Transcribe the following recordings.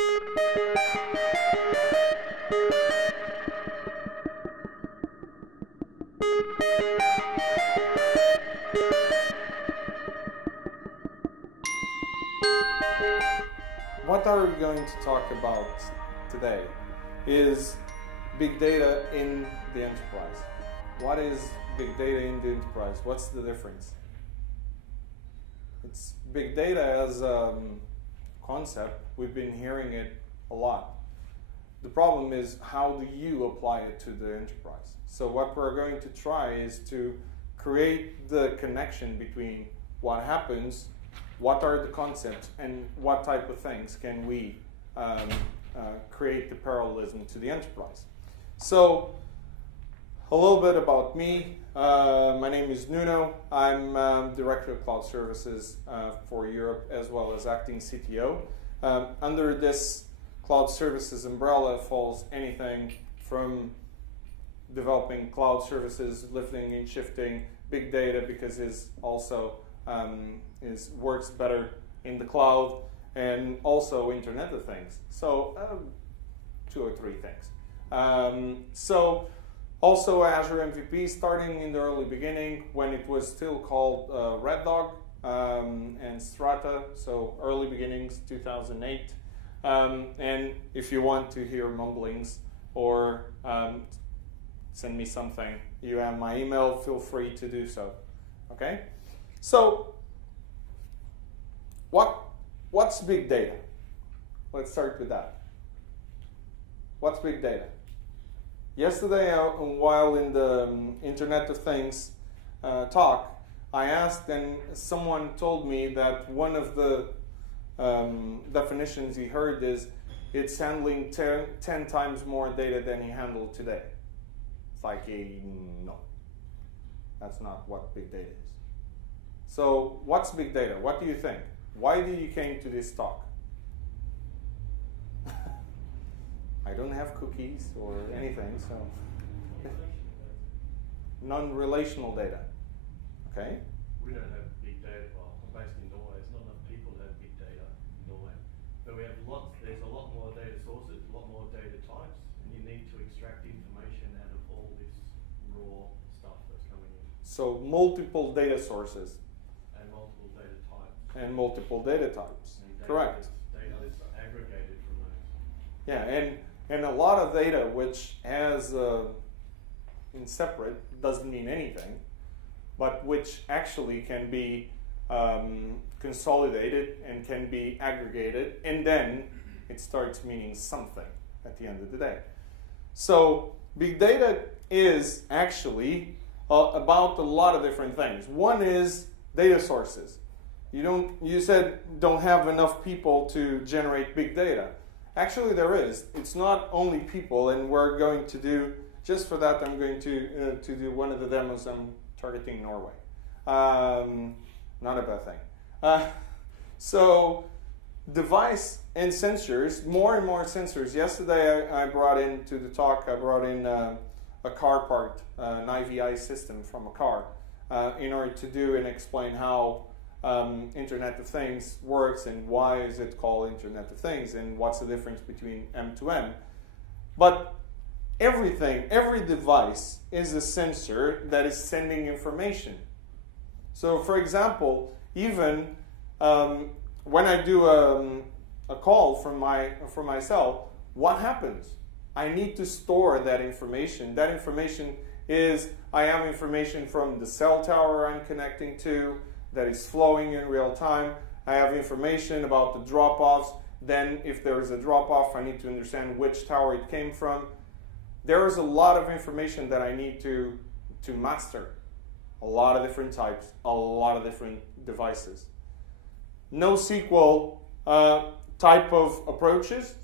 What are we going to talk about today is big data in the enterprise. What is big data in the enterprise? What's the difference? It's big data as a concept. We've been hearing it a lot. The problem is, how do you apply it to the enterprise? So what we're going to try is to create the connection between what happens, what are the concepts, and what type of things can we create the parallelism to the enterprise. So a little bit about me. My name is Nuno. I'm Director of Cloud Services for Europe, as well as acting CTO. Under this Cloud Services umbrella falls anything from developing cloud services, lifting and shifting, big data, because it's also works better in the cloud, and also Internet of Things. So 2 or 3 things. So also Azure MVP, starting in the early beginning when it was still called Red Dog and Strata. So early beginnings, 2008. And if you want to hear mumblings or send me something, you have my email, feel free to do so. Okay? So what's big data? Let's start with that. What's big data? Yesterday, while in the Internet of Things talk, I asked, and someone told me that one of the definitions he heard is it's handling 10 times more data than he handled today. It's like, no, that's not what big data is. So what's big data? What do you think? Why did you came to this talk? I don't have cookies or anything, so. Non-relational data. Okay. We don't have big data. Well, I'm based in Norway. There's not enough people that have big data in Norway. But we have there's a lot more data sources, a lot more data types, and you need to extract information out of all this raw stuff that's coming in. So multiple data sources. And multiple data types. And multiple data types. Correct. Data is aggregated from those. Yeah, and a lot of data which has in separate doesn't mean anything, but which actually can be consolidated and can be aggregated, and then it starts meaning something at the end of the day. So big data is actually about a lot of different things. One is data sources. You said don't have enough people to generate big data. Actually, there is. It's not only people, and we're going to do, just for that, I'm going to do one of the demos. I'm targeting Norway. Not a bad thing. So device and sensors, more and more sensors. Yesterday, I brought into the talk, I brought in a car part, an IVI system from a car, in order to do and explain how Internet of Things works and why is it called Internet of Things and what's the difference between M to M. But everything, every device is a sensor that is sending information. So for example, even when I do a call from my cell, what happens? I need to store that information. That information is, I have information from the cell tower I'm connecting to, that is flowing in real time. I have information about the drop-offs. Then if there is a drop-off, I need to understand which tower it came from. There is a lot of information that I need to master. A lot of different types, a lot of different devices. NoSQL type of approaches,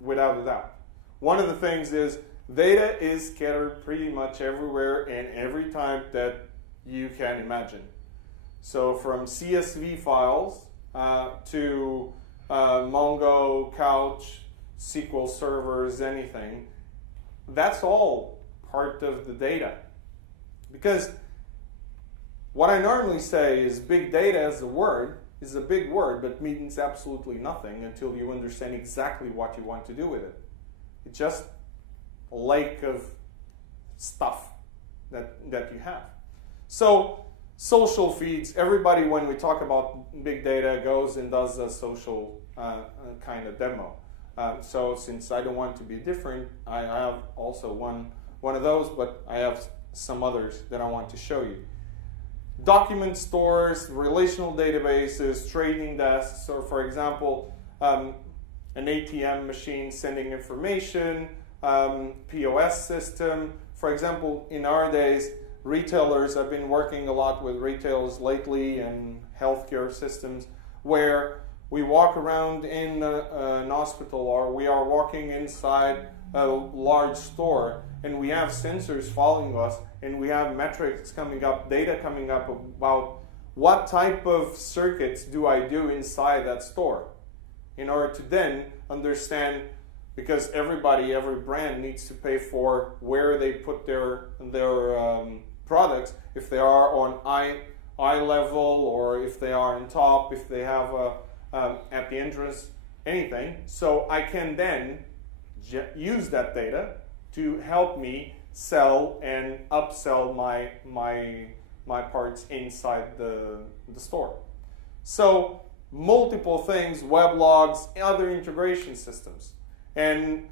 without a doubt. One of the things is data is scattered pretty much everywhere and every type that you can imagine. So from CSV files to Mongo, Couch, SQL servers, anything, that's all part of the data. Because what I normally say is big data as a word is a big word, but means absolutely nothing until you understand exactly what you want to do with it. It's just a lake of stuff that you have. So social feeds, everybody when we talk about big data goes and does a social kind of demo. So since I don't want to be different, I have also one of those, but I have some others that I want to show you. Document stores, relational databases, trading desks, or for example, an ATM machine sending information, POS system. For example, in our days, retailers, I've been working a lot with retailers lately and healthcare systems where we walk around in an hospital or we are walking inside a large store and we have sensors following us and we have metrics coming up, data coming up about what type of circuits do I do inside that store in order to then understand, because every brand needs to pay for where they put their products, if they are on eye level or if they are on top, if they have at the entrance, anything. So I can then use that data to help me sell and upsell my parts inside the store. So multiple things, web logs, other integration systems. And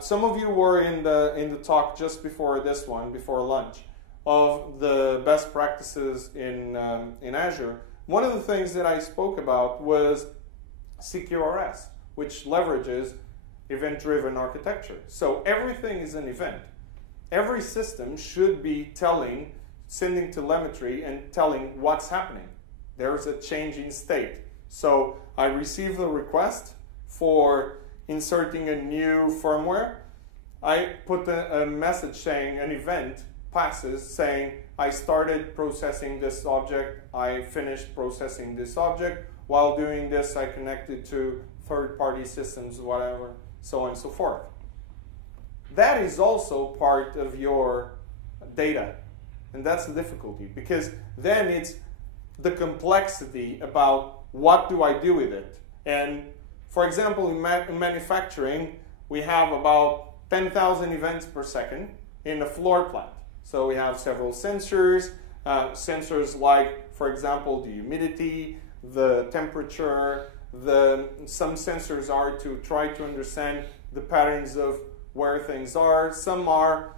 some of you were in the talk just before this one, before lunch, of the best practices in Azure. One of the things that I spoke about was CQRS, which leverages event-driven architecture. So everything is an event. Every system should be sending telemetry and telling what's happening. There's a change in state. So I receive a request for inserting a new firmware. I put a message saying an event passes saying I started processing this object, I finished processing this object. While doing this, I connected to third-party systems, whatever, so on and so forth. That is also part of your data. And that's the difficulty, because then it's the complexity about what do I do with it. And for example, in manufacturing, we have about 10,000 events per second in a floor plant. So we have several sensors, sensors like, for example, the humidity, the temperature. Some sensors are to try to understand the patterns of where things are. Some are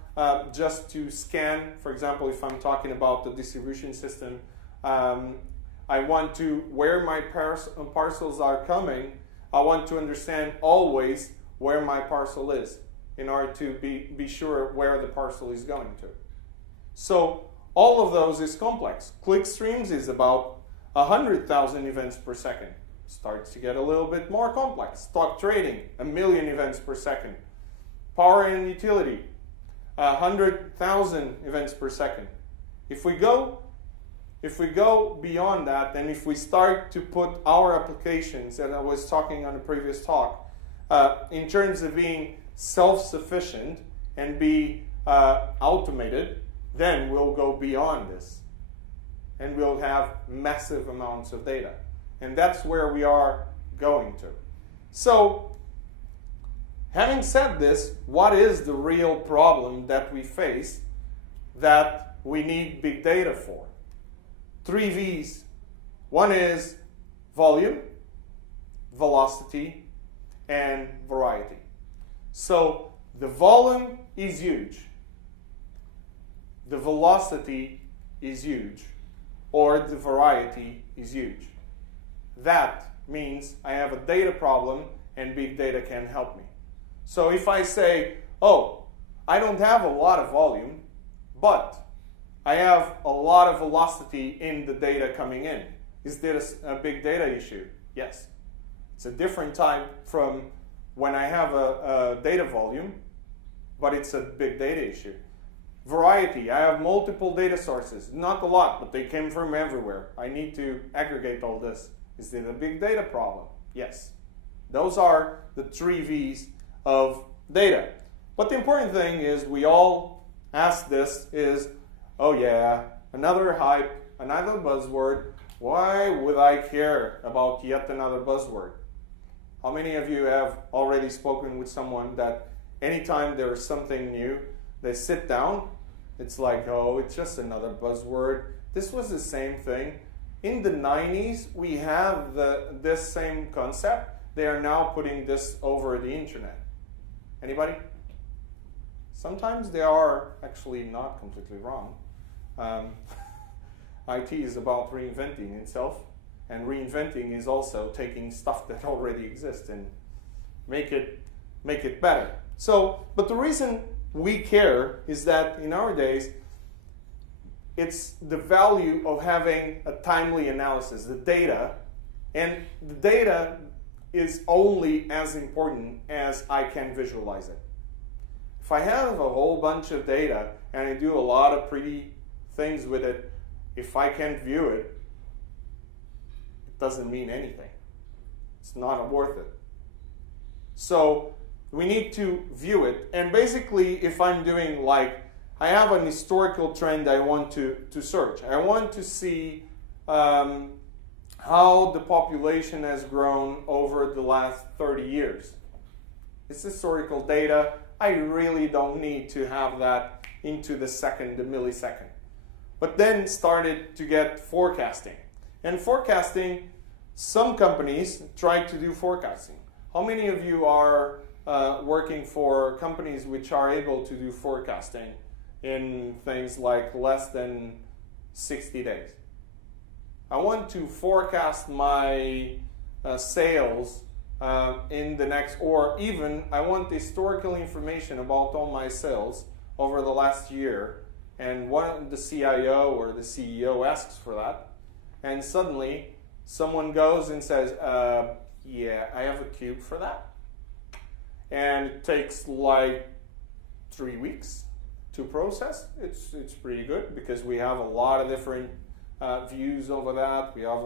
just to scan. For example, if I'm talking about the distribution system, I want to, where my parcels are coming, I want to understand always where my parcel is in order to be sure where the parcel is going to. So all of those is complex. Clickstreams is about 100,000 events per second. Starts to get a little bit more complex. Stock trading, 1 million events per second. Power and utility, 100,000 events per second. If we go beyond that, and if we start to put our applications that I was talking on the previous talk, in terms of being self-sufficient and be automated, then we'll go beyond this. And we'll have massive amounts of data. And that's where we are going to. So, having said this, what is the real problem that we face that we need big data for? 3 V's. One is volume, velocity, and variety. So the volume is huge. The velocity is huge. Or the variety is huge. That means I have a data problem and big data can help me. So if I say, oh, I don't have a lot of volume, but I have a lot of velocity in the data coming in. Is this a big data issue? Yes. It's a different type from when I have a data volume, but it's a big data issue. Variety, I have multiple data sources. Not a lot, but they came from everywhere. I need to aggregate all this. Is it a big data problem? Yes. Those are the 3 V's of data. But the important thing is we all ask this is, oh yeah, another hype, another buzzword. Why would I care about yet another buzzword? How many of you have already spoken with someone that anytime there's something new, they sit down, it's like, oh, it's just another buzzword. This was the same thing. In the 90s, we have this same concept. They are now putting this over the internet. Anybody? Sometimes they are actually not completely wrong. IT is about reinventing itself, and reinventing is also taking stuff that already exists and make it better. So, but the reason we care is that in our days, it's the value of having a timely analysis, the data, and the data is only as important as I can visualize it. If I have a whole bunch of data and I do a lot of pretty things with it, if I can't view it, it doesn't mean anything. It's not worth it. So we need to view it. And basically, if I'm doing like, I have an historical trend I want to search. I want to see how the population has grown over the last 30 years. It's historical data. I really don't need to have that into the second, the millisecond. But then started to get forecasting. And forecasting, some companies try to do forecasting. How many of you are working for companies which are able to do forecasting in things like less than 60 days? I want to forecast my sales in the next, or even I want historical information about all my sales over the last year, and the CIO or the CEO asks for that, and suddenly someone goes and says, yeah, I have a cube for that. And it takes like 3 weeks to process. It's pretty good because we have a lot of different views over that. We have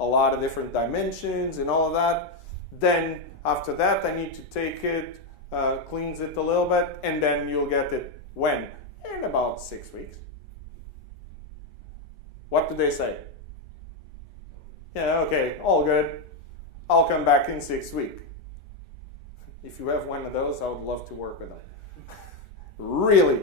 a lot of different dimensions and all of that. Then after that, I need to take it, cleanse it a little bit, and then you'll get it when? In about 6 weeks. What do they say? Yeah, okay, all good. I'll come back in 6 weeks. If you have one of those, I would love to work with them. Really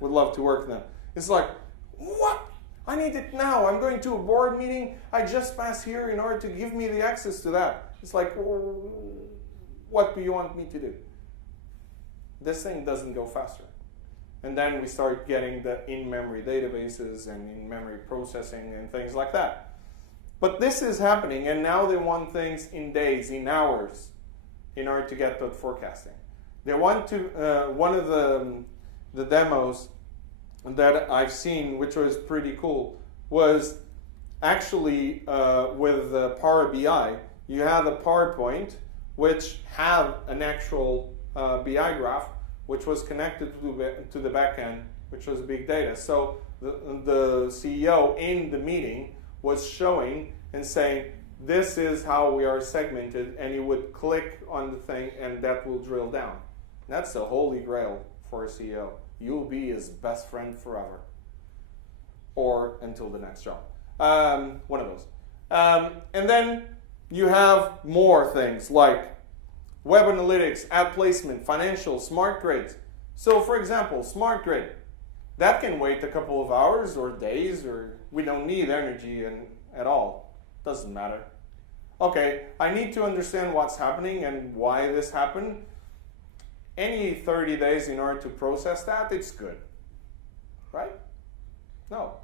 would love to work with them. It's like, what? I need it now. I'm going to a board meeting. I just passed here in order to give me the access to that. It's like, what do you want me to do? This thing doesn't go faster. And then we start getting the in-memory databases and in-memory processing and things like that. But this is happening, and now they want things in days, in hours, in order to get that forecasting. They want to, one of the demos that I've seen, which was pretty cool, was actually with Power BI. You have a PowerPoint which have an actual BI graph which was connected to the backend, which was big data. So the CEO in the meeting was showing and saying, this is how we are segmented, and he would click on the thing and that will drill down. That's the holy grail for a CEO. You'll be his best friend forever. Or until the next job. One of those. And then you have more things like web analytics, ad placement, financial, smart grids. So for example, smart grid. That can wait a couple of hours or days, or we don't need energy at all. Doesn't matter. Okay, I need to understand what's happening and why this happened. Any 30 days in order to process that, it's good. Right? No.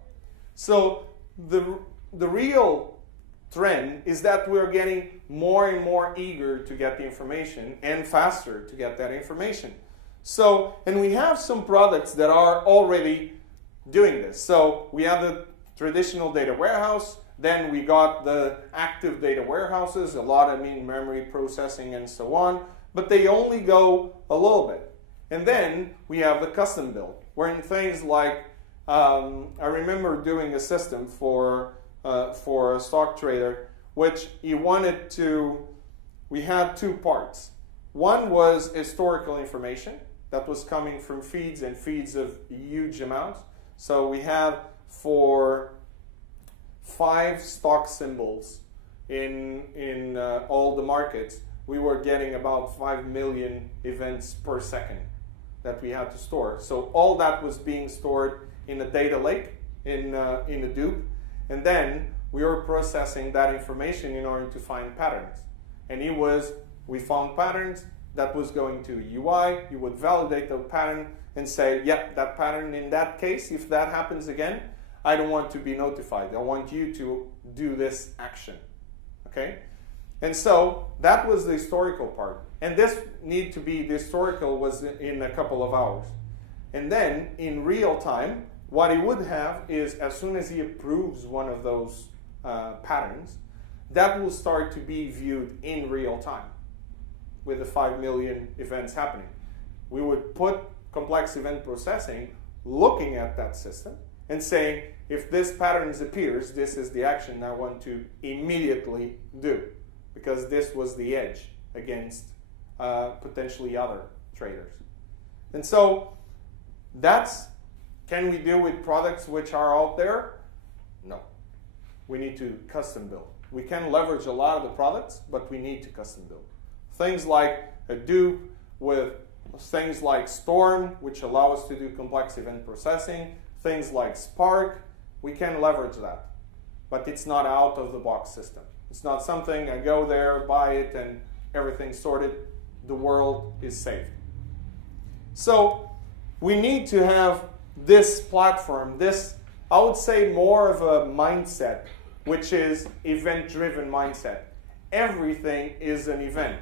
So the real trend is that we're getting more and more eager to get the information and faster to get that information. So, and we have some products that are already doing this. So we have the traditional data warehouse, then we got the active data warehouses, a lot of in-memory processing and so on, but they only go a little bit. And then we have the custom build, where in things like, I remember doing a system for a stock trader, which he wanted to, we had two parts. One was historical information that was coming from feeds and feeds of huge amounts. So we have for 5 stock symbols in all the markets, we were getting about 5 million events per second that we had to store. So all that was being stored in a data lake in Hadoop, and then we were processing that information in order to find patterns. And we found patterns that was going to UI. You would validate the pattern and say, yep, that pattern in that case, if that happens again, I don't want to be notified. I want you to do this action. Okay? And so that was the historical part. And the historical was in a couple of hours. And then in real time, what he would have is, as soon as he approves one of those patterns, that will start to be viewed in real time with the 5 million events happening. We would put complex event processing looking at that system and saying, if this pattern appears, this is the action I want to immediately do, because this was the edge against potentially other traders. And so can we deal with products which are out there? No. We need to custom build. We can leverage a lot of the products, but we need to custom build. Things like Hadoop with things like Storm, which allow us to do complex event processing, things like Spark, we can leverage that. But it's not out of the box system. It's not something I go there, buy it, and everything's sorted. The world is saved. So we need to have this platform, this, I would say, more of a mindset, which is event-driven mindset. Everything is an event.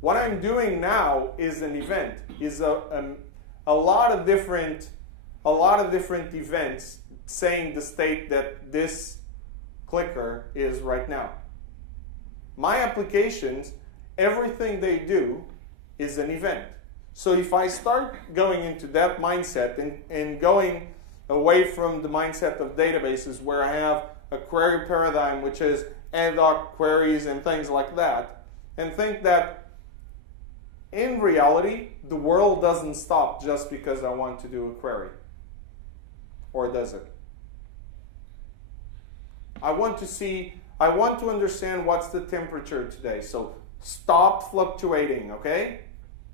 What I'm doing now is an event, is a lot of different events saying the state that this clicker is right now. My applications, everything they do is an event. So if I start going into that mindset and going away from the mindset of databases where I have a query paradigm, which is ad hoc queries and things like that, and think that in reality, the world doesn't stop just because I want to do a query. Or does it? I want to understand what's the temperature today. So stop fluctuating, okay?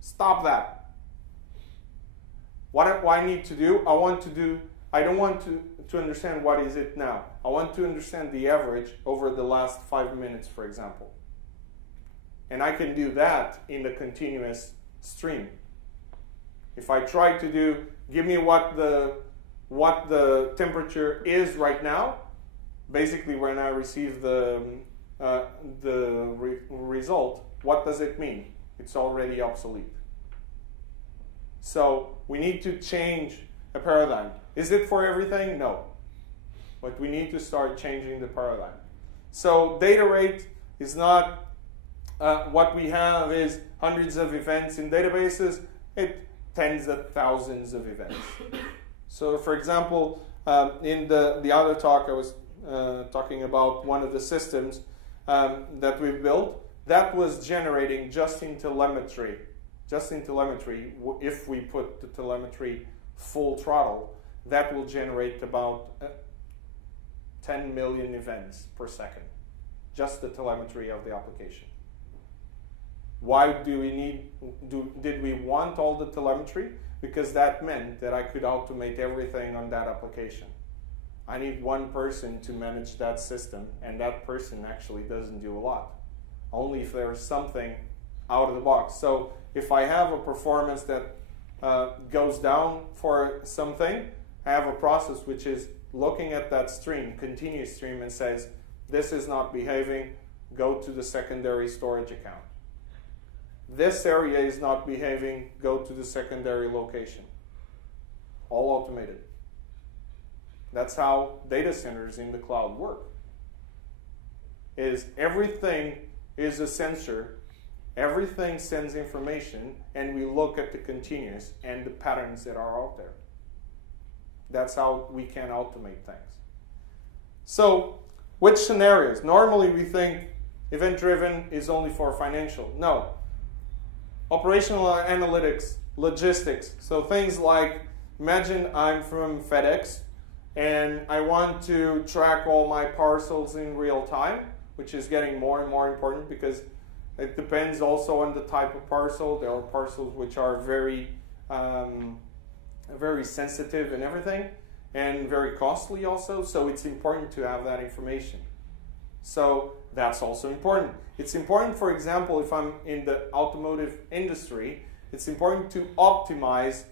Stop that. What I need to do, I don't want to understand what is it now. I want to understand the average over the last 5 minutes, for example. And I can do that in the continuous stream. If I try to give me what the temperature is right now, basically when I receive the result, what does it mean? It's already obsolete. So we need to change a paradigm. Is it for everything? No. But we need to start changing the paradigm. So data rate is not what we have is hundreds of events in databases, tens of thousands of events. So for example, in the other talk I was talking about one of the systems that we've built that was generating just in telemetry, if we put the telemetry full throttle, that will generate about 10 million events per second, just the telemetry of the application. Why did we want all the telemetry? Because that meant that I could automate everything on that application. I need one person to manage that system, and that person actually doesn't do a lot. Only if there's something out of the box. So if I have a performance that goes down for something, I have a process which is looking at that stream, continuous stream, and says, this is not behaving, go to the secondary storage account. This area is not behaving, go to the secondary location. All automated. That's how data centers in the cloud work. Everything is a sensor, everything sends information, and we look at the continuous and the patterns that are out there. That's how we can automate things. So, which scenarios? Normally we think event-driven is only for financial. No. Operational analytics, logistics. So things like, imagine I'm from FedEx and I want to track all my parcels in real time, which is getting more and more important because it depends also on the type of parcel. There are parcels which are very sensitive and everything, and very costly also, so it's important to have that information. So that's also important. It's important, for example, if I'm in the automotive industry, it's important to optimize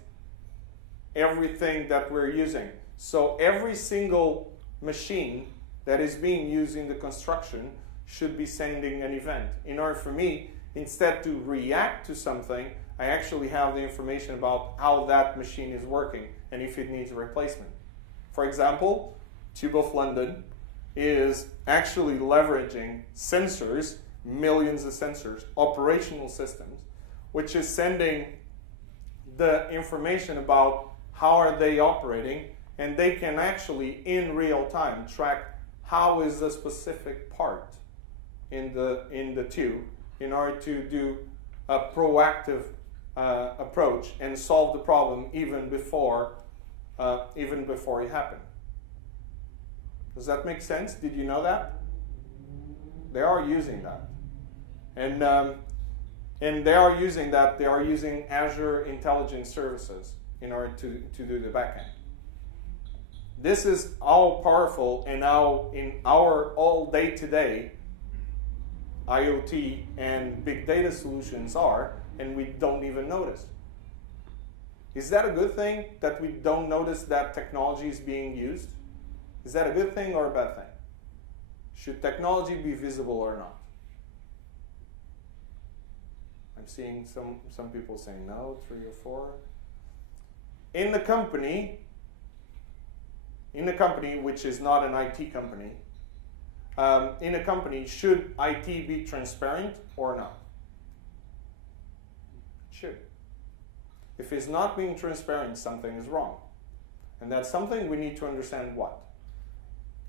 everything that we're using. So every single machine that is being used in the construction should be sending an event. In order for me, instead to react to something, I actually have the information about how that machine is working and if it needs a replacement. For example, Tube of London is actually leveraging sensors, millions of sensors, operational systems, which is sending the information about how are they operating, and they can actually in real time track how is the specific part in the tube in order to do a proactive approach and solve the problem even before it happened. Does that make sense? Did you know that? They are using that, and they are using that. They are using Azure Intelligence Services in order to do the backend. This is how powerful and how in our all day-to-day IoT and big data solutions are, and we don't even notice. Is that a good thing that we don't notice that technology is being used? Is that a good thing or a bad thing? Should technology be visible or not? I'm seeing some people saying no, 3 or 4. In the company which is not an IT company, in a company, should IT be transparent or not? It should. If it's not being transparent, something is wrong. And that's something we need to understand what.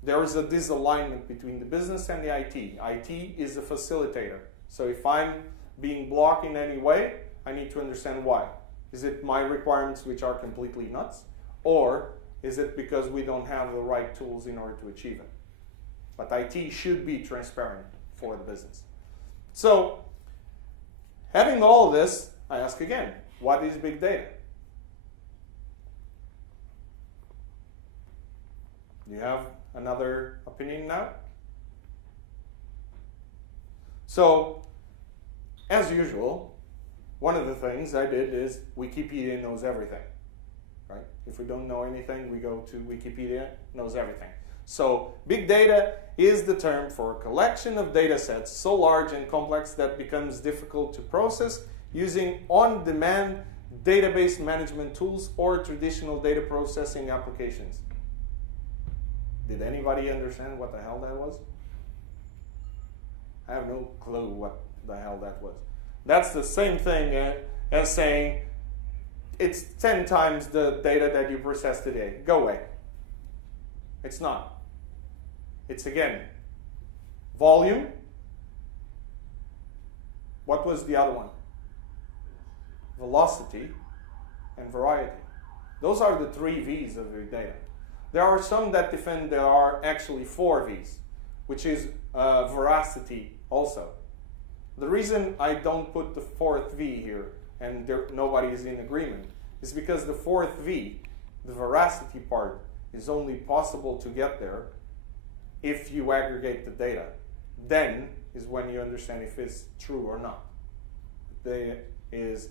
There is a disalignment between the business and the IT. IT is a facilitator. So if I'm being blocked in any way, I need to understand why. Is it my requirements which are completely nuts? Or is it because we don't have the right tools in order to achieve it? But IT should be transparent for the business. So, having all of this, I ask again, what is big data? Do you have another opinion now? So, as usual, one of the things I did is Wikipedia knows everything, right? If we don't know anything, we go to Wikipedia, knows everything. So, big data is the term for a collection of data sets so large and complex that becomes difficult to process using on-demand database management tools or traditional data processing applications. Did anybody understand what the hell that was? I have no clue what the hell that was. That's the same thing as saying it's 10 times the data that you process today. Go away. It's not. It's again, volume. What was the other one? Velocity and variety. Those are the 3 V's of big data. There are some that defend there are actually 4 V's, which is veracity also. The reason I don't put the 4th V here, and nobody is in agreement, is because the 4th V, the veracity part, is only possible to get there if you aggregate the data. Then is when you understand if it's true or not. The is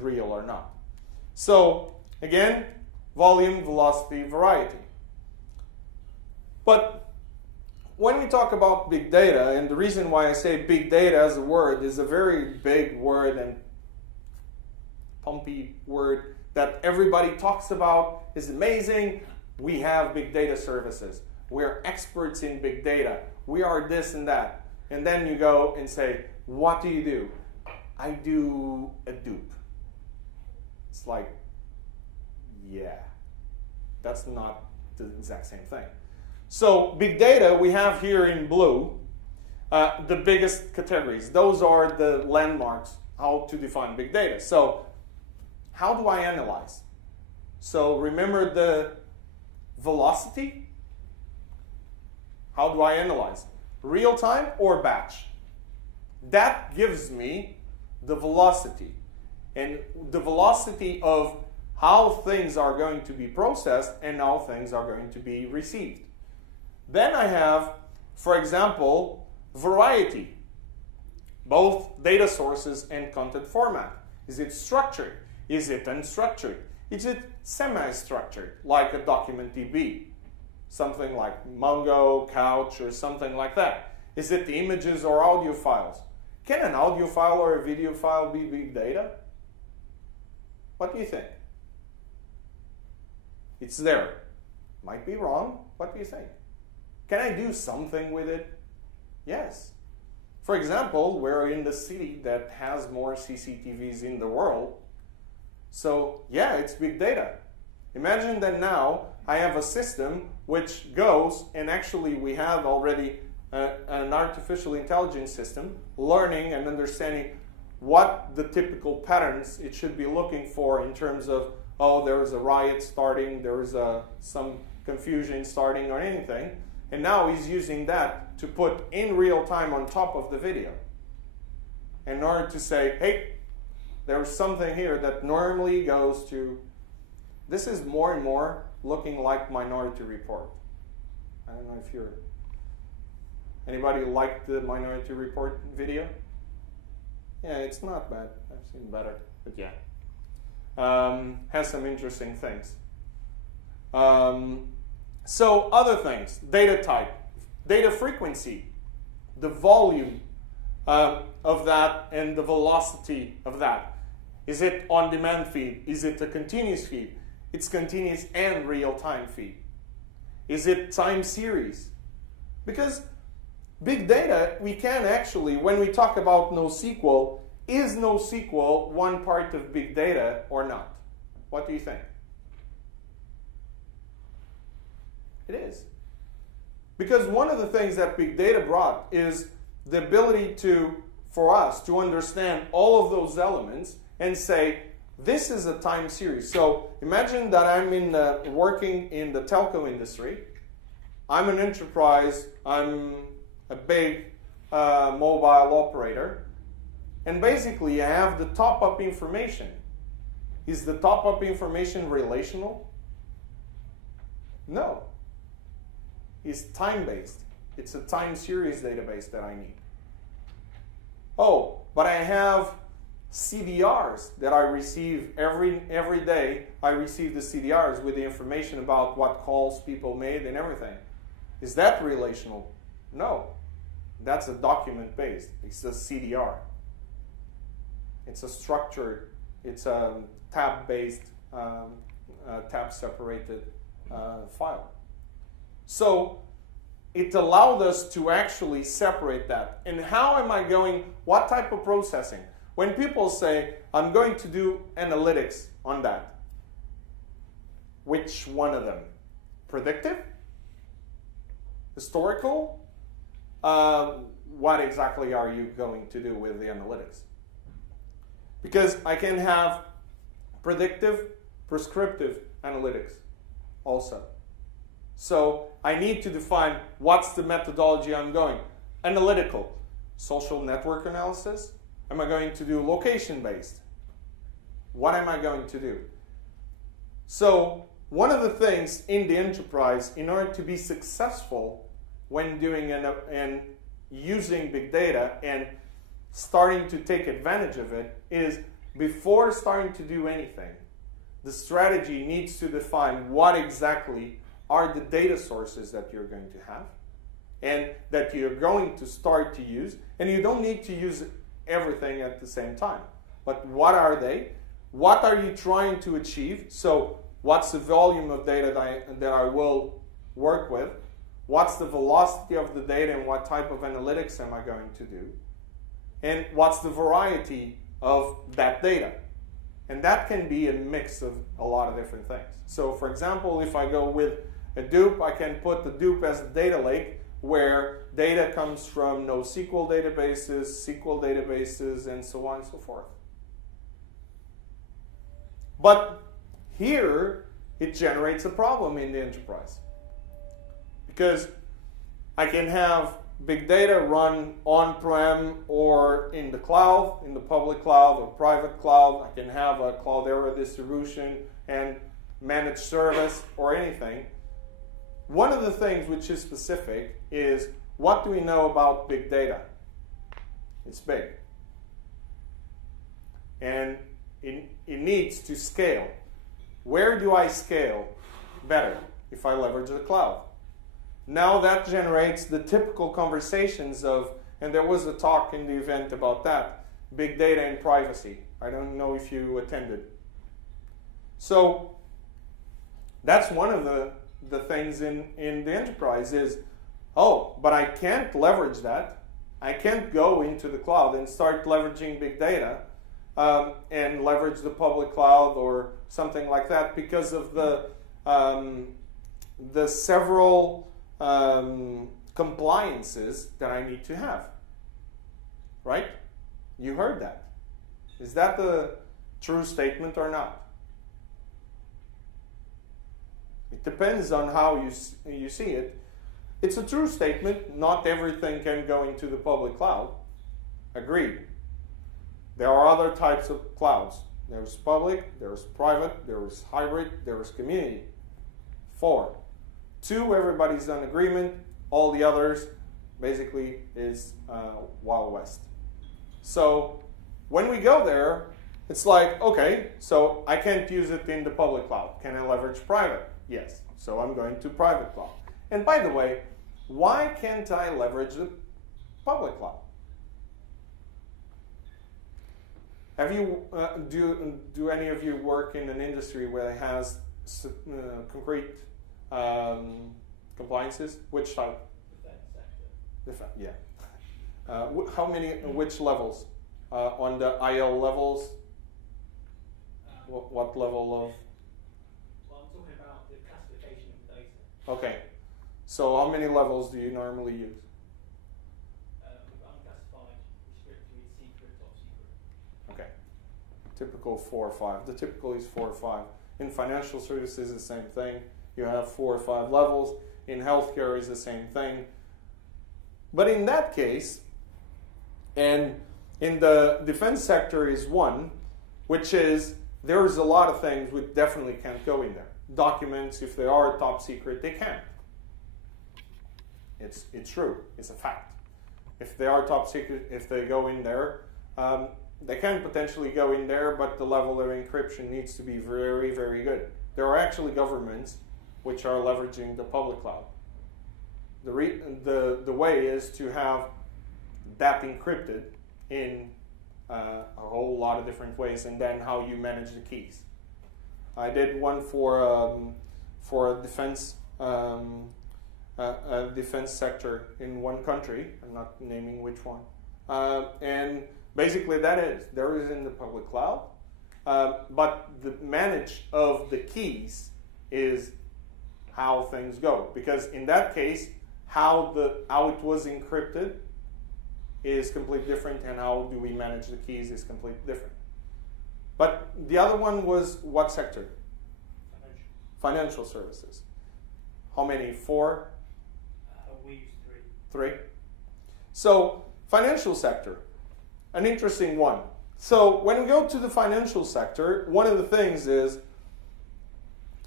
real or not. So again, volume, velocity, variety. But when we talk about big data, and the reason why I say big data as a word is a very big word and pumpy word that everybody talks about, is amazing. We have big data services. We're experts in big data. We are this and that. And then you go and say, what do? I do a dupe. It's like, yeah, that's not the exact same thing. So big data, we have here in blue the biggest categories. Those are the landmarks, how to define big data. So how do I analyze? So remember velocity. How do I analyze? Real time or batch? That gives me the velocity. And the velocity of how things are going to be processed and how things are going to be received. Then I have, for example, variety. Both data sources and content format. Is it structured? Is it unstructured? Is it semi-structured, like a document DB? Something like Mongo, Couch, or something like that. Is it the images or audio files? Can an audio file or a video file be big data? What do you think? It's there. Might be wrong. What do you think? Can I do something with it? Yes. For example, we're in the city that has more CCTVs in the world. So yeah, it's big data. Imagine that now I have a system which goes, and actually we have already an artificial intelligence system learning and understanding what the typical patterns it should be looking for in terms of, oh, there is a riot starting, there is some confusion starting or anything. And now he's using that to put in real time on top of the video in order to say, hey, there's something here that normally goes to, this is more and more looking like Minority Report. I don't know if you're, anybody liked the Minority Report video? Yeah, it's not bad. I've seen better, but yeah. Has some interesting things. So other things, data type, data frequency, the volume of that and the velocity of that. Is it on-demand feed? Is it a continuous feed? It's continuous and real-time feed. Is it time series? Because big data, we can actually, when we talk about NoSQL, is NoSQL one part of big data or not? What do you think? It is. Because one of the things that big data brought is the ability for us to understand all of those elements and say, this is a time series. So imagine that I'm working in the telco industry. I'm an enterprise. I'm a big mobile operator. And basically, I have the top-up information. Is the top-up information relational? No. It's time-based. It's a time series database that I need. Oh, but I have CDRs that I receive every day. I receive the CDRs with the information about what calls people made and everything. Is that relational? No. That's a document-based. It's a CDR. It's a structured, it's a tab-based, tab-separated file. So it allowed us to actually separate that. And how am I going, what type of processing? When people say, I'm going to do analytics on that, which one of them? Predictive? Historical? What exactly are you going to do with the analytics? Because I can have predictive, prescriptive analytics also. So I need to define what's the methodology I'm going. Analytical, social network analysis. Am I going to do location-based? What am I going to do? So one of the things in the enterprise, in order to be successful when doing and using big data and starting to take advantage of it, is before starting to do anything, the strategy needs to define what exactly are the data sources that you're going to have and that you're going to start to use. And you don't need to use everything at the same time. But what are they? What are you trying to achieve? So what's the volume of data that I will work with? What's the velocity of the data and what type of analytics am I going to do? And what's the variety of that data? And that can be a mix of a lot of different things. So for example, if I go with a Hadoop, I can put the Hadoop as a data lake where data comes from NoSQL databases, SQL databases, and so on and so forth. But here it generates a problem in the enterprise. Because I can have big data run on-prem or in the cloud, in the public cloud or private cloud. I can have a Cloudera distribution and managed service or anything. One of the things which is specific is, what do we know about big data? It's big. And it needs to scale. Where do I scale better? If I leverage the cloud. Now that generates the typical conversations of, and there was a talk in the event about that, big data and privacy. I don't know if you attended. So that's one of the things in the enterprise is, oh, but I can't leverage that. I can't go into the cloud and start leveraging big data and leverage the public cloud or something like that because of the several compliances that I need to have. Right? You heard that. Is that the true statement or not? It depends on how you see it. It's a true statement. Not everything can go into the public cloud. Agreed. There are other types of clouds. There's public, there's private, there's hybrid, there's community. 4. 2, everybody's on agreement. All the others basically is Wild West. So when we go there, it's like, okay, so I can't use it in the public cloud. Can I leverage private? Yes. So I'm going to private cloud. And by the way, why can't I leverage the public cloud? Have you do any of you work in an industry where it has concrete compliances? Which type? Defense sector. Yeah. How many? Which levels? On the IL levels? What level of? Well, I'm talking about the classification of data. Okay. So how many levels do you normally use? Unclassified, restricted, secret, top secret. Okay. Typical 4 or 5. The typical is 4 or 5. In financial services, the same thing. You have 4 or 5 levels. In healthcare, is the same thing. But in that case, and in the defense sector is 1, which is there's a lot of things which definitely can't go in there. Documents, if they are top secret, they can't. It's true. It's a fact. If they are top secret, if they go in there, they can potentially go in there, but the level of encryption needs to be very, very good. There are actually governments which are leveraging the public cloud. The way is to have that encrypted in a whole lot of different ways, and then how you manage the keys. I did one for a defense sector in one country. I'm not naming which one, and basically there is in the public cloud, but the manage of the keys is how things go, because in that case how it was encrypted is completely different, and how do we manage the keys is completely different. But the other one was what sector? Financial services. How many? 4? We use 3. So financial sector, an interesting one. So when we go to the financial sector, one of the things is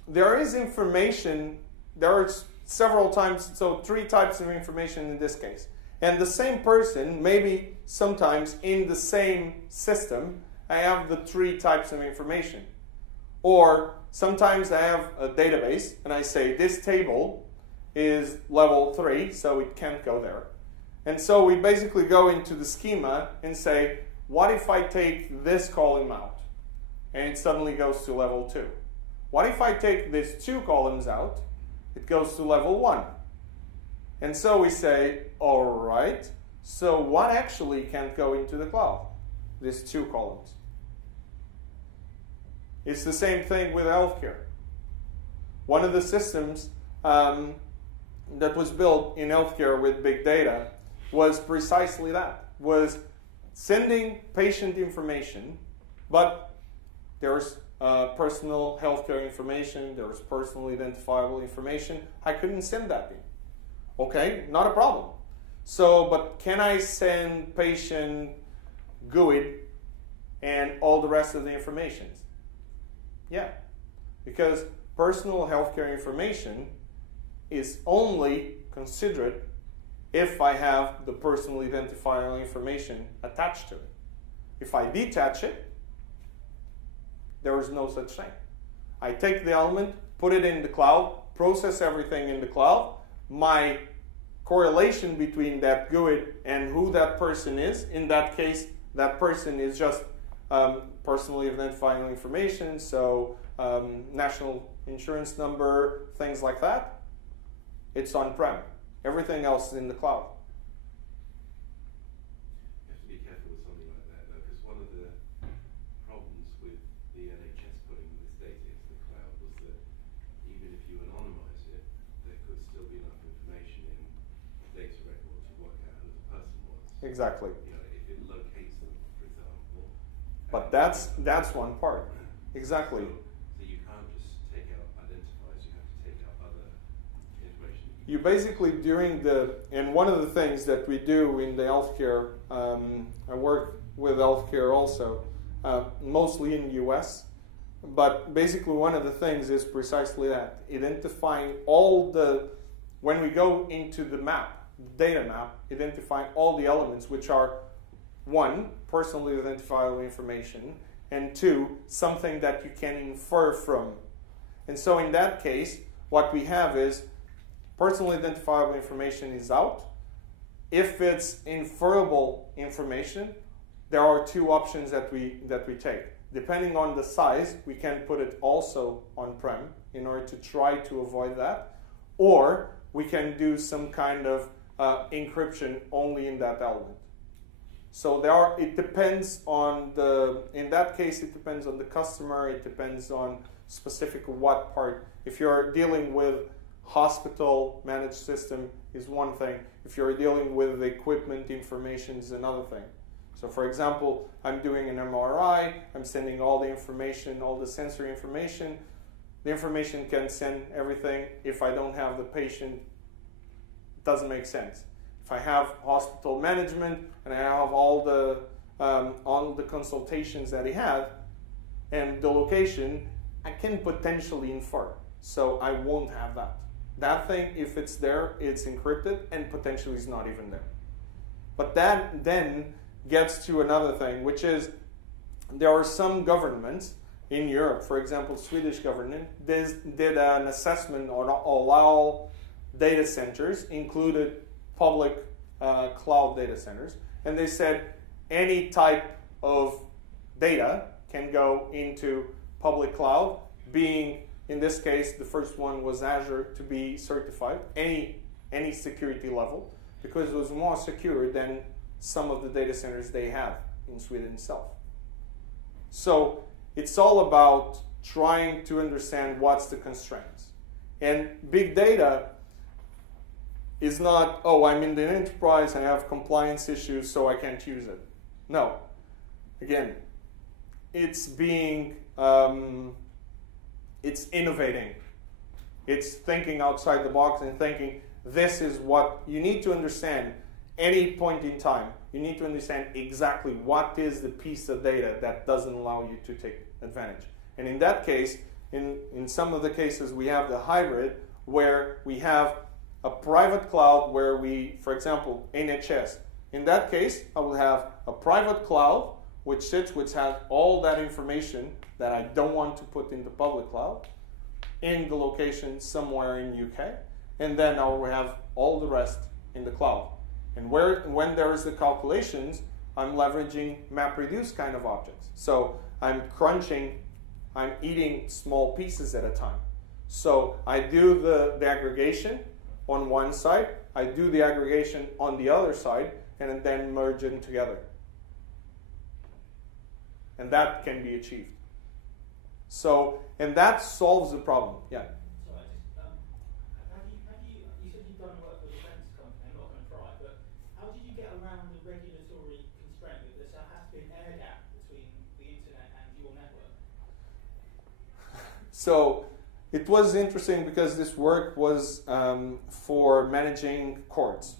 there is information, there are several types, so 3 types of information in this case. And the same person, maybe sometimes in the same system, I have the 3 types of information. Or sometimes I have a database and I say this table is level 3, so it can't go there. And so we basically go into the schema and say, what if I take this column out and it suddenly goes to level 2? What if I take these 2 columns out, it goes to level 1? And so we say, all right, so what actually can't go into the cloud? These 2 columns. It's the same thing with healthcare. One of the systems that was built in healthcare with big data was precisely that, was sending patient information, but there's personal healthcare information, there was personal identifiable information. I couldn't send that in. Okay, not a problem. So, but can I send patient GUID and all the rest of the information? Yeah, because personal healthcare information is only considered if I have the personal identifiable information attached to it. If I detach it, there is no such thing. I take the element, put it in the cloud, process everything in the cloud. My correlation between that GUID and who that person is, in that case, that person is just personally identifying information, so national insurance number, things like that. It's on-prem. Everything else is in the cloud. You have to be careful with something like that, though, because one of the problems with the NHS putting this data into the cloud was that even if you anonymize it, there could still be enough information in the data record to work out who the person was. Exactly. You know, if it locates them, for example. But that's one part. Exactly. So you can't just take out identifiers, you have to take out other information. You basically and one of the things that we do in the healthcare, I work with healthcare also, mostly in the US, but basically one of the things is precisely that, identifying when we go into the map, data map, identifying all the elements which are, one, personally identifiable information, and two, something that you can infer from. And so in that case, what we have is personally identifiable information is out. If it's inferable information, there are two options that we take. Depending on the size, we can put it also on-prem in order to try to avoid that, or we can do some kind of encryption only in that element. So it depends on in that case, it depends on the customer, it depends on specific what part. If you're dealing with hospital managed system is one thing. If you're dealing with equipment information is another thing. So for example, I'm doing an MRI, I'm sending all the information, all the sensory information. The information can send everything. If I don't have the patient, it doesn't make sense. If I have hospital management and I have all the consultations that he had and the location, I can potentially infer. So I won't have that. That thing, if it's there, it's encrypted and potentially is not even there. But that then gets to another thing, which is there are some governments in Europe, for example, Swedish government, did an assessment on all data centers, included public cloud data centers, and they said any type of data can go into public cloud, being, in this case, the first one was Azure to be certified, any security level, because it was more secure than some of the data centers they have in Sweden itself. So it's all about trying to understand what's the constraints. And big data is not, oh, I'm in the enterprise, I have compliance issues, so I can't use it. No. Again, it's being, it's innovating. It's thinking outside the box and thinking, this is what you need to understand any point in time. You need to understand exactly what is the piece of data that doesn't allow you to take advantage. And in that case, in some of the cases, we have the hybrid where we have a private cloud where we, for example, NHS. In that case, I will have a private cloud which has all that information that I don't want to put in the public cloud in the location somewhere in UK, and then I will have all the rest in the cloud. And when there is the calculations, I'm leveraging MapReduce kind of objects. So I'm crunching, I'm eating small pieces at a time. So I do the aggregation on one side, I do the aggregation on the other side, and then merge them together. And that can be achieved. So, and that solves the problem. Yeah. Sorry, you said you've done work for a defence company, I'm not going to try, but how did you get around the regulatory constraint that there has to be an air gap between the internet and your network? So it was interesting because this work was for managing courts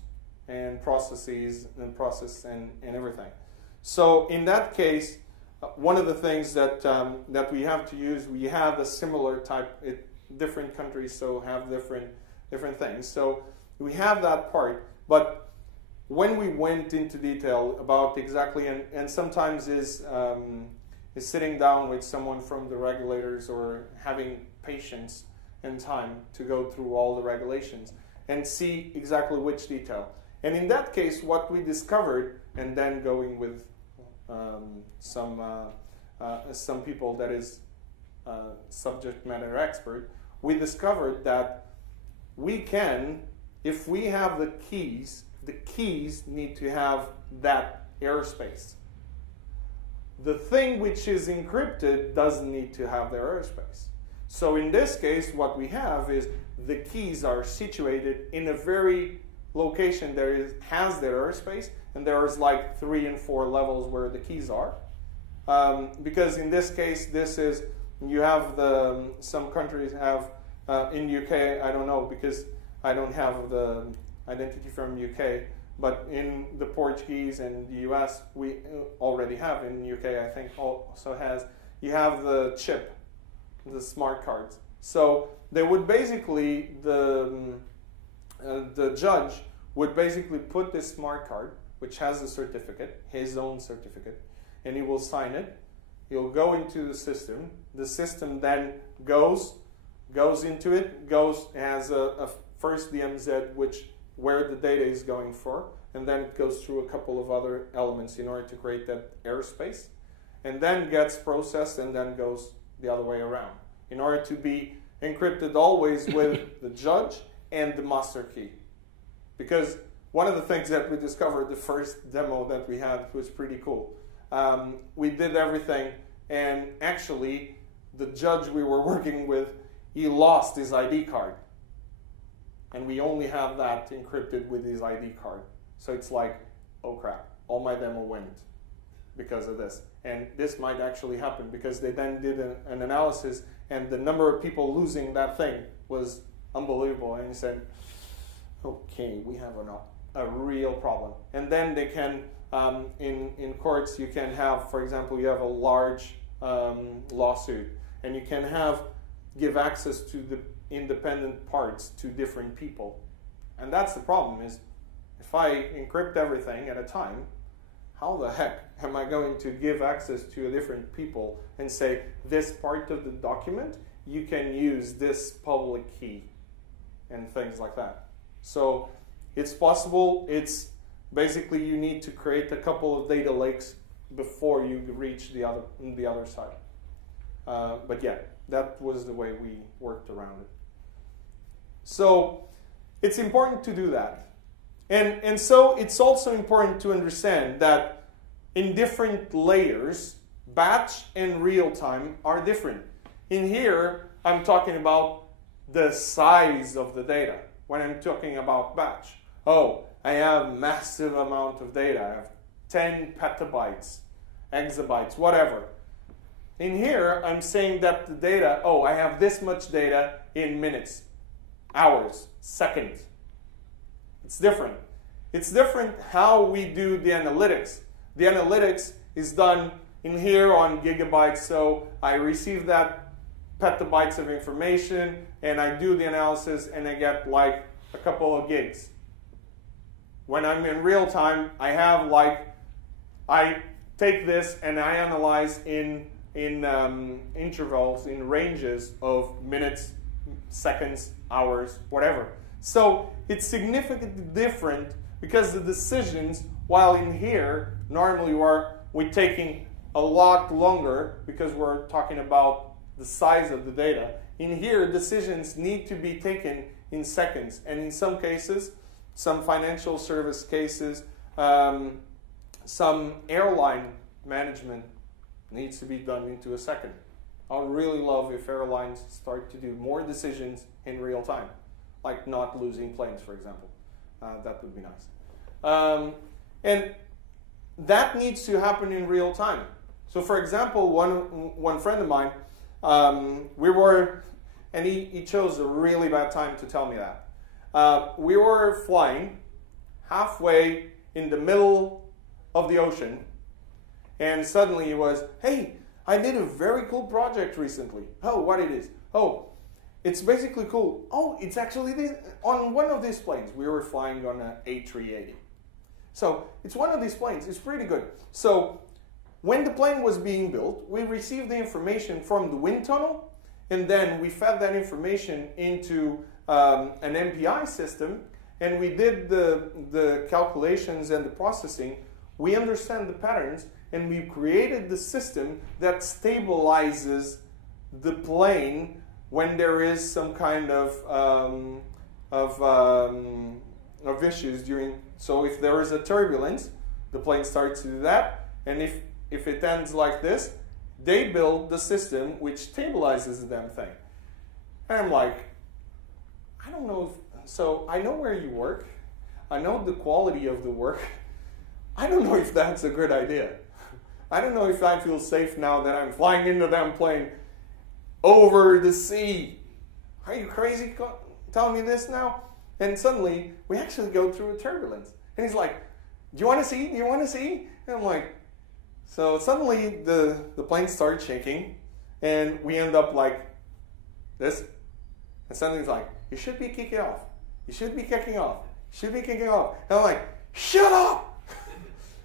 and processes and and everything. So in that case, one of the things that that we have to use, we have a similar type. Different countries so have different things. So we have that part, but when we went into detail about exactly, and sometimes is sitting down with someone from the regulators or having patience and time to go through all the regulations and see exactly which detail. And in that case, what we discovered, and then going with some people that is subject matter expert, we discovered that we can, if we have the keys need to have that airspace. The thing which is encrypted doesn't need to have the airspace. So in this case, what we have is the keys are situated in a very location that has their airspace, and there's like 3 and 4 levels where the keys are. Because in this case, this is, you have some countries have, in UK, I don't know because I don't have the identity from UK, but in the Portuguese and the US, we already have. In UK, I think also has, you have the chip, the smart cards. So they would basically, the judge would basically put this smart card, which has a certificate, his own certificate, and he will sign it. He'll go into the system. The system then goes into it, has a first DMZ, where the data is going for, and then it goes through a couple of other elements in order to create that airspace, and then gets processed and then goes the other way around in order to be encrypted always with the judge and the master key. Because one of the things that we discovered, the first demo that we had was pretty cool. We did everything, and actually the judge we were working with, he lost his ID card. And we only have that encrypted with his ID card. So it's like, oh crap, all my demo went because of this. And this might actually happen because they then did an analysis, and the number of people losing that thing was unbelievable. And he said, okay, we have a real problem. And then they can, in courts, you can have, for example, you have a large lawsuit, and you can give access to the independent parts to different people. And that's the problem, is if I encrypt everything at a time, how the heck am I going to give access to different people and say, this part of the document, you can use this public key and things like that. So it's possible. It's basically you need to create a couple of data lakes before you reach the other side. But yeah, that was the way we worked around it. So it's important to do that. And so it's also important to understand that in different layers, batch and real time are different. In here, I'm talking about the size of the data. When I'm talking about batch, oh, I have massive amount of data. I have 10 petabytes, exabytes, whatever. In here, I'm saying that the data, oh, I have this much data in minutes, hours, seconds. It's different. It's different how we do the analytics. The analytics is done in here on gigabytes, so I receive that petabytes of information, and I do the analysis, and I get like a couple of gigs. When I'm in real time, I have like, I take this and I analyze in intervals, in ranges of minutes, seconds, hours, whatever. So it's significantly different because the decisions, while in here, normally we're taking a lot longer because we're talking about the size of the data. In here, decisions need to be taken in seconds. And in some cases, some financial service cases, some airline management needs to be done into a second. I would really love if airlines start to do more decisions in real time, like not losing planes, for example. That would be nice. And that needs to happen in real time. So for example, one friend of mine, we were, and he chose a really bad time to tell me that. We were flying halfway in the middle of the ocean, and suddenly he was, hey, I did a very cool project recently. Oh, what it is? Oh, it's basically cool. Oh, it's actually this, on one of these planes. We were flying on an A380. So it's one of these planes. It's pretty good. So when the plane was being built, we received the information from the wind tunnel, and then we fed that information into an MPI system, and we did the calculations and the processing. We understand the patterns, and we created the system that stabilizes the plane when there is some kind of issues during. So if there is a turbulence, the plane starts to do that, and if it ends like this, they build the system which stabilizes the damn thing. And I'm like, I don't know if, so I know where you work, I know the quality of the work, I don't know if that's a good idea. I don't know if I feel safe now that I'm flying into that plane over the sea. Are you crazy telling me this now? And suddenly, we actually go through a turbulence. And he's like, do you want to see? Do you want to see? And I'm like, so suddenly the plane starts shaking, and we end up like this. And suddenly he's like, you should be kicking off. You should be kicking off. You should be kicking off. And I'm like, shut up!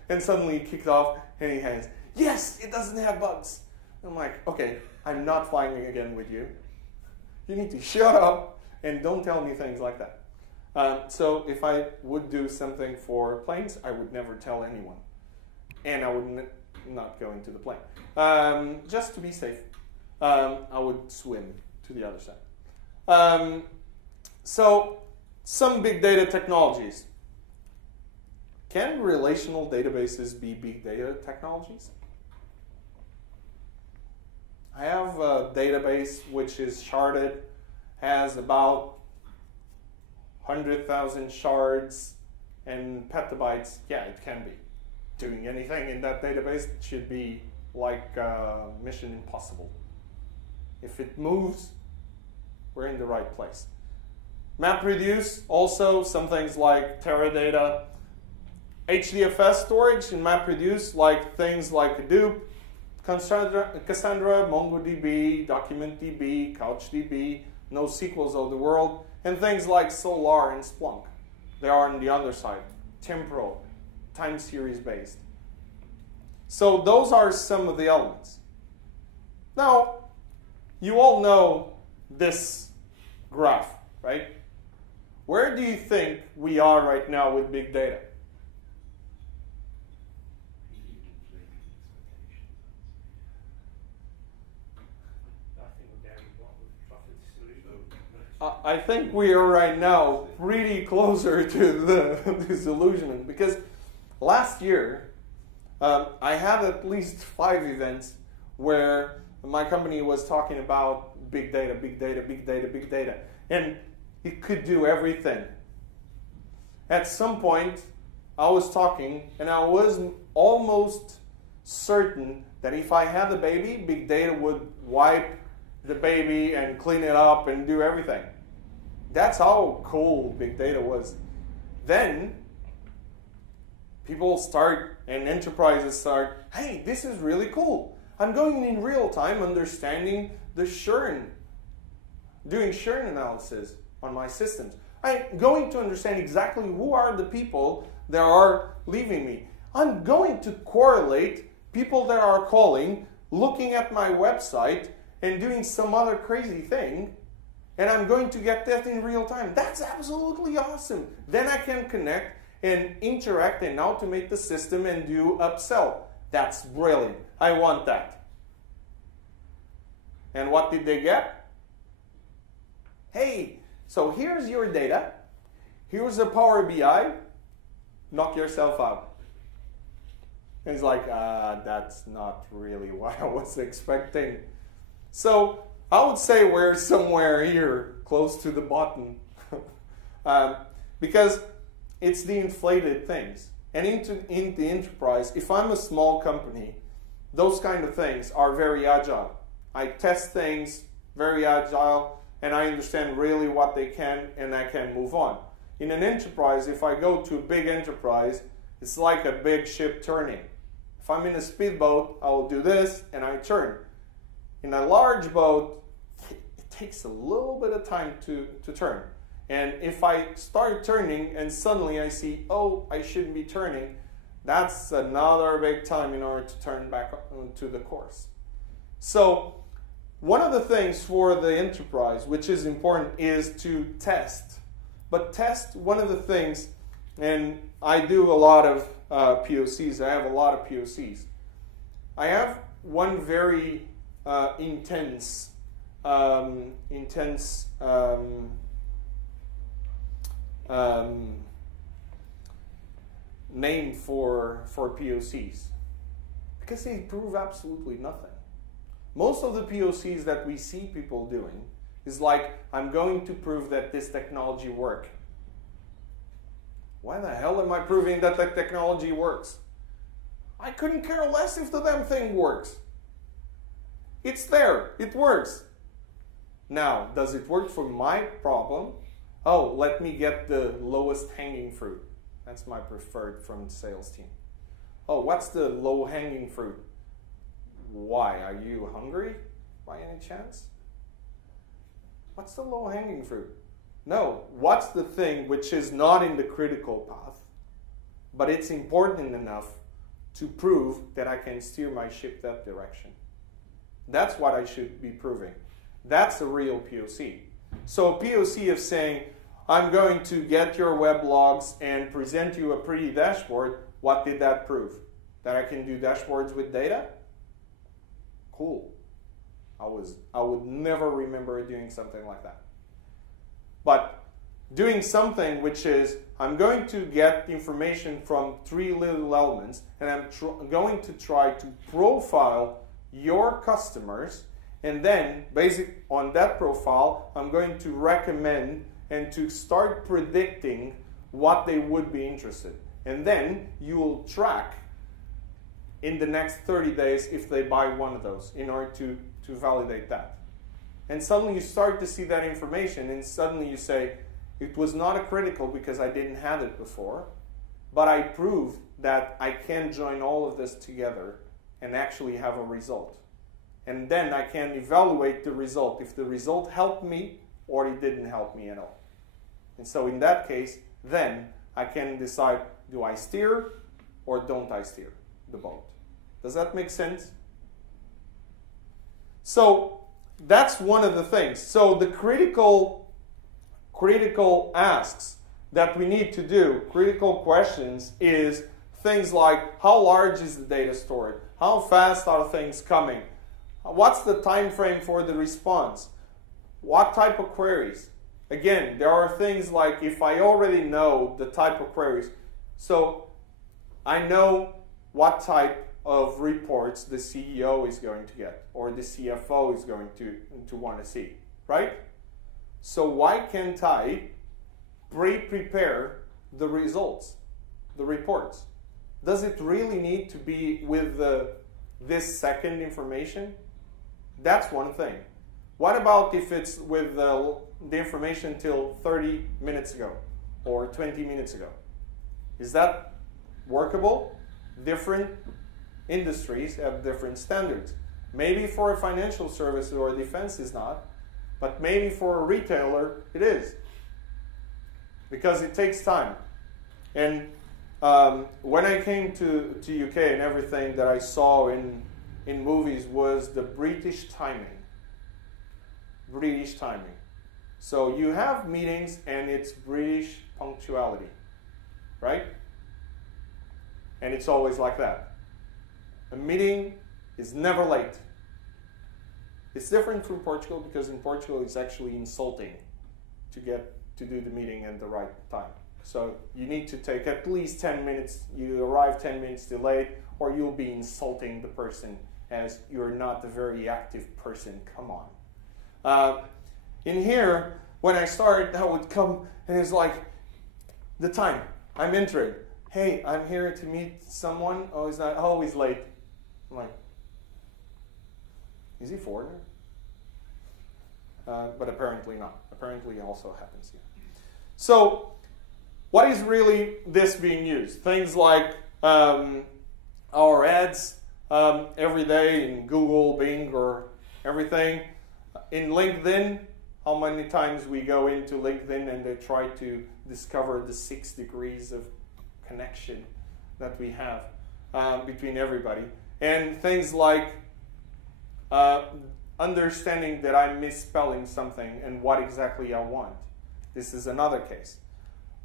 And suddenly he kicked off, and he has, yes, it doesn't have bugs. I'm like, okay, I'm not flying again with you. You need to shut up and don't tell me things like that. So if I would do something for planes, I would never tell anyone. And I would not go into the plane. Just to be safe, I would swim to the other side. So some big data technologies. Can relational databases be big data technologies? I have a database which is sharded, has about 100,000 shards and petabytes. Yeah, it can be. Doing anything in that database should be like Mission Impossible. If it moves, we're in the right place. MapReduce, also some things like Teradata. HDFS storage in MapReduce, like things like Hadoop, Cassandra, MongoDB, DocumentDB, CouchDB, NoSQLs of the world, and things like Solar and Splunk. They are on the other side. Temporal, time series based. So those are some of the elements. Now, you all know this graph, right? Where do you think we are right now with big data? I think we are right now pretty closer to the disillusionment, because last year I had at least 5 events where my company was talking about big data, big data, big data, big data, and it could do everything. At some point I was talking and I was almost certain that if I had a baby, big data would wipe the baby and clean it up and do everything. That's how cool big data was. Then people start and enterprises start, hey, this is really cool. I'm going in real time understanding the churn, doing churn analysis on my systems. I'm going to understand exactly who are the people that are leaving me. I'm going to correlate people that are calling, looking at my website, and doing some other crazy thing, and I'm going to get that in real time. That's absolutely awesome. Then I can connect and interact and automate the system and do upsell. That's brilliant. I want that. And what did they get? Hey, so here's your data. Here's a Power BI. Knock yourself out. And it's like, that's not really what I was expecting. So I would say we're somewhere here, close to the bottom, because it's the inflated things. And in the enterprise, if I'm a small company, those kind of things are very agile. I test things, very agile, and I understand really what they can, and I can move on. In an enterprise, if I go to a big enterprise, it's like a big ship turning. If I'm in a speedboat, I will do this, and I turn. In a large boat, it takes a little bit of time to turn. And if I start turning and suddenly I see, oh, I shouldn't be turning, that's another big time in order to turn back to the course. So one of the things for the enterprise, which is important, is to test. But test, one of the things, and I do a lot of POCs, I have a lot of POCs. I have one very intense name for POCs, because they prove absolutely nothing. Most of the POCs that we see people doing is like, I'm going to prove that this technology works. Why the hell am I proving that the technology works? I couldn't care less if the damn thing works. It's there, it works. Now, does it work for my problem? Oh, let me get the lowest hanging fruit. That's my preferred from the sales team. Oh, what's the low hanging fruit? Why? Are you hungry by any chance? What's the low hanging fruit? No, what's the thing which is not in the critical path, but it's important enough to prove that I can steer my ship that direction? That's what I should be proving. That's a real POC. So a POC of saying, I'm going to get your web logs and present you a pretty dashboard, what did that prove? That I can do dashboards with data? Cool. I would never remember doing something like that. But doing something which is, I'm going to get information from 3 little elements, and I'm going to try to profile your customers, and then, based on that profile, I'm going to recommend and to start predicting what they would be interested. And then you will track in the next 30 days if they buy one of those in order to validate that. And suddenly you start to see that information, and suddenly you say, it was not a critical because I didn't have it before, but I proved that I can join all of this together and actually have a result. And then I can evaluate the result, if the result helped me or it didn't help me at all. And so in that case, then I can decide, do I steer or don't I steer the boat? Does that make sense? So that's one of the things. So the critical asks that we need to do, critical questions, is things like, how large is the data stored? How fast are things coming? What's the time frame for the response? What type of queries? Again, there are things like, if I already know the type of queries, so I know what type of reports the CEO is going to get or the CFO is going to want to see, right? So why can't I pre-prepare the results, the reports? Does it really need to be with this second information? That's one thing. What about if it's with the information till 30 minutes ago or 20 minutes ago? Is that workable? Different industries have different standards. Maybe for a financial service or defense is not, but maybe for a retailer it is, because it takes time. And when I came to UK, and everything that I saw in movies was the British timing. British timing. So you have meetings and it's British punctuality, right? And it's always like that. A meeting is never late. It's different from Portugal, because in Portugal it's actually insulting to get to do the meeting at the right time. So you need to take at least 10 minutes. You arrive 10 minutes delayed, or you'll be insulting the person as you're not a very active person. Come on. In here, when I started, I would come and it's like, the time, I'm entering. Hey, I'm here to meet someone. Oh, he's not. Oh, he's late. I'm like, Is he foreigner? But apparently not. Apparently it also happens here. So what is really this being used? Things like our ads every day in Google, Bing, or everything. In LinkedIn, how many times we go into LinkedIn and they try to discover the 6 degrees of connection that we have between everybody. And things like understanding that I'm misspelling something and what exactly I want. This is another case.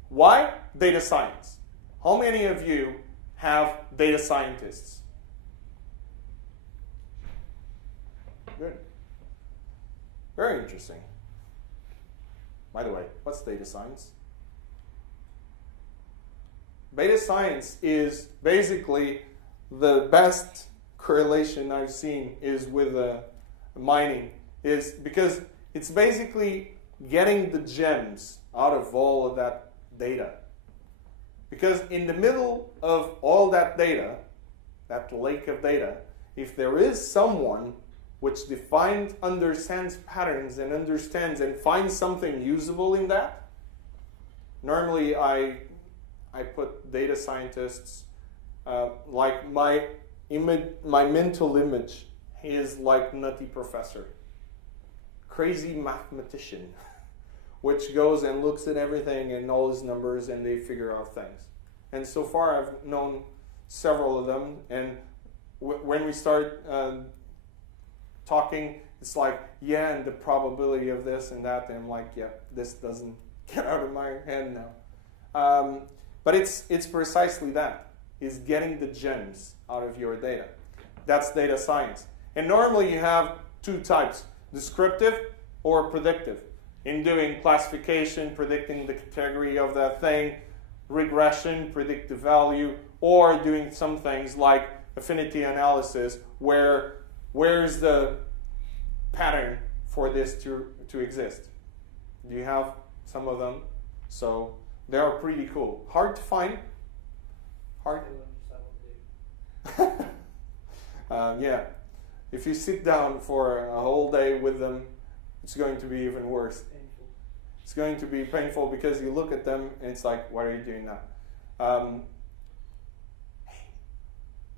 Why? Data science. How many of you have data scientists? Good. Very interesting. By the way, what's data science? Data science is basically the best correlation I've seen is with mining, is because it's basically getting the gems out of all of that data. Because in the middle of all that data, that lake of data, if there is someone which understands patterns and understands and finds something usable in that, normally I put data scientists, like my mental image is like nutty professor, crazy mathematician, which goes and looks at everything and all his numbers and they figure out things. And so far I've known several of them, and when we start talking, it's like, yeah, and the probability of this and that, and I'm like, yeah, this doesn't get out of my head now. But it's precisely that, is getting the gems out of your data. That's data science. And normally you have two types, descriptive or predictive. In doing classification, predicting the category of that thing, regression, predict the value, or doing some things like affinity analysis, where's the pattern for this to exist. Do you have some of them? So they are pretty cool. Hard to find. Hard. Yeah. If you sit down for a whole day with them, it's going to be even worse. Painful. It's going to be painful because you look at them and it's like, what are you doing now?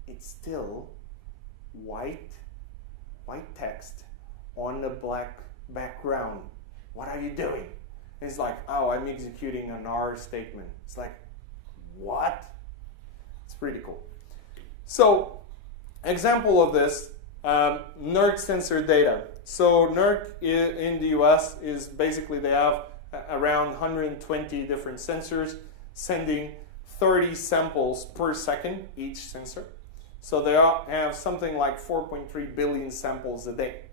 It's still white text on a black background. What are you doing? And it's like, oh, I'm executing an R statement. It's like, what? It's pretty cool. So, example of this, NERC sensor data. So NERC in the US is basically, they have around 120 different sensors sending 30 samples per second each sensor. So they have something like 4.3 billion samples a day.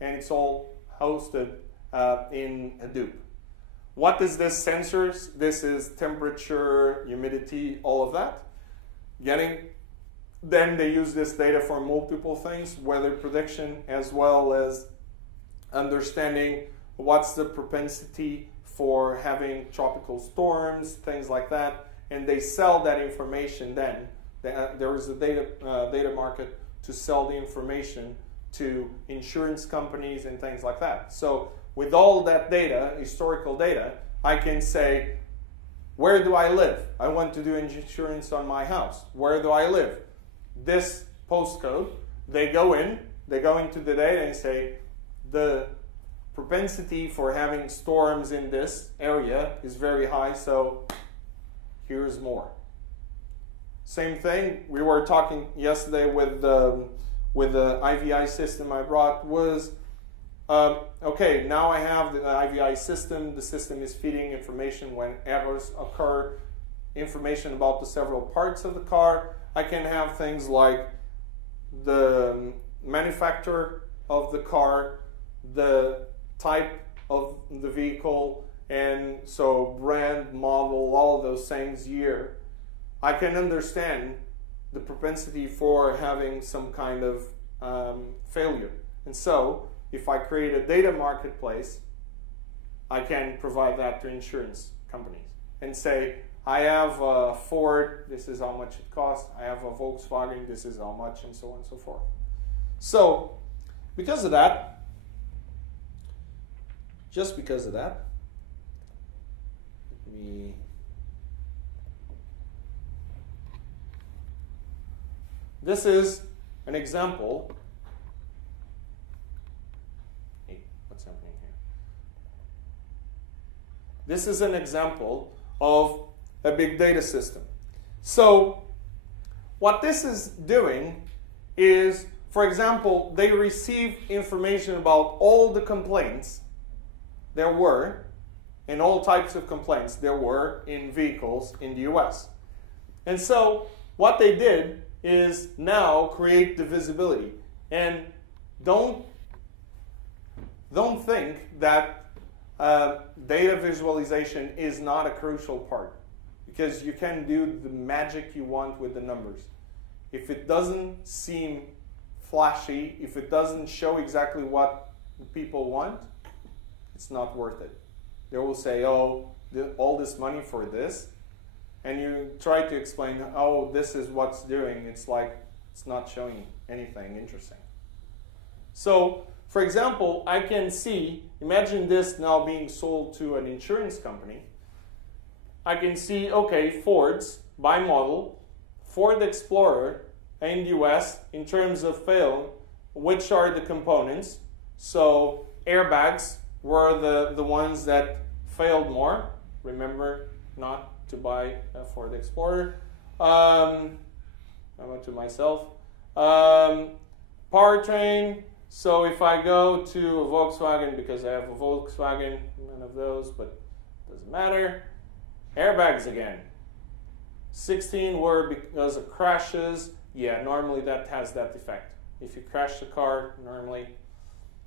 And it's all hosted in Hadoop. What is this sensors? This is temperature, humidity, all of that. Then they use this data for multiple things, weather prediction, as well as understanding what's the propensity for having tropical storms, things like that. And they sell that information then. There is a data market to sell the information to insurance companies and things like that. So with all that data, historical data, I can say, where do I live? I want to do insurance on my house. Where do I live? This postcode, they go into the data and say, the propensity for having storms in this area is very high, so here's more. Same thing, we were talking yesterday with the IVI system I brought was, okay, now I have the IVI system. The system is feeding information when errors occur, information about the several parts of the car. I can have things like the manufacturer of the car, the type of the vehicle, and so brand, model, all of those things, year. I can understand the propensity for having some kind of failure. And so, if I create a data marketplace, I can provide that to insurance companies and say, I have a Ford, this is how much it costs. I have a Volkswagen, this is how much, and so on and so forth. So, because of that, just because of that, let me this is an example. Hey, what's happening here? This is an example of a big data system. So what this is doing is, for example, they receive information about all the complaints there were, and all types of complaints there were in vehicles in the US. And so what they did is now create the visibility. And don't think that data visualization is not a crucial part, because you can do the magic you want with the numbers. If it doesn't seem flashy, if it doesn't show exactly what people want, it's not worth it. They will say, oh, all this money for this, and you try to explain, oh, this is what's doing. It's like, it's not showing anything interesting. So, for example, I can see, imagine this now being sold to an insurance company. I can see, okay, Fords by model, Ford Explorer in the US, in terms of fail, which are the components? So airbags were the ones that failed more. Remember not to buy a Ford Explorer. I went to myself. Powertrain. So if I go to a Volkswagen, because I have a Volkswagen, none of those, but doesn't matter. Airbags again. 16 were because of crashes. Yeah, normally that has that effect. If you crash the car, normally.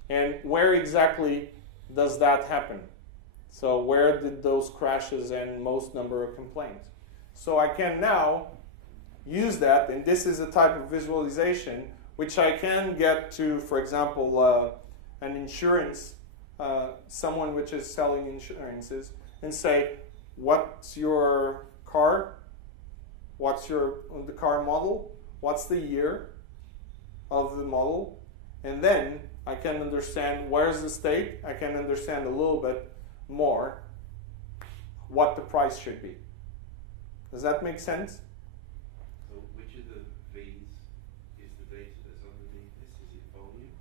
And where exactly does that happen? So where did those crashes and most number of complaints? So I can now use that, and this is a type of visualization which I can get to, for example, an insurance, someone which is selling insurances, and say, what's your car? What's the car model? What's the year of the model? And then I can understand where's the state. I can understand a little bit more what the price should be. Does that make sense? So which of the V's is the data that's underneath this? Is it volume?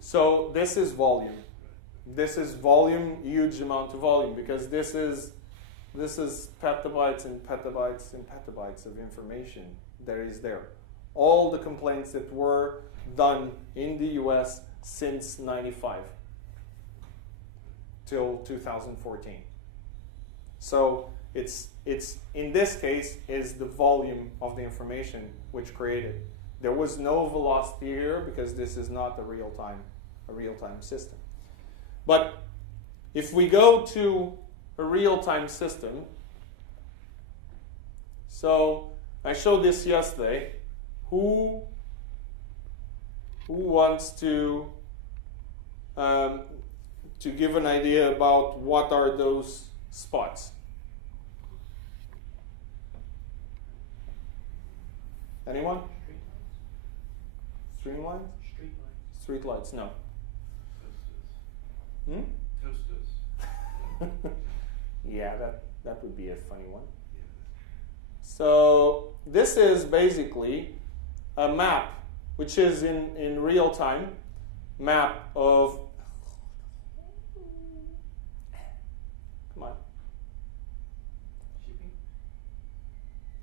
So this is volume. Right. This is volume, huge amount of volume, because this is petabytes and petabytes and petabytes of information that is there. All the complaints that were done in the US since 95 till 2014. So it's in this case is the volume of the information which created. There was no velocity here because this is not a real-time system. But if we go to a real-time system, so I showed this yesterday. Who wants to give an idea about what are those spots? Anyone? Streamlines? Street lights, no. Toasters. Hmm? Toasters. Yeah, that would be a funny one. Yeah. So this is basically a map, which is in real time, map of, come on,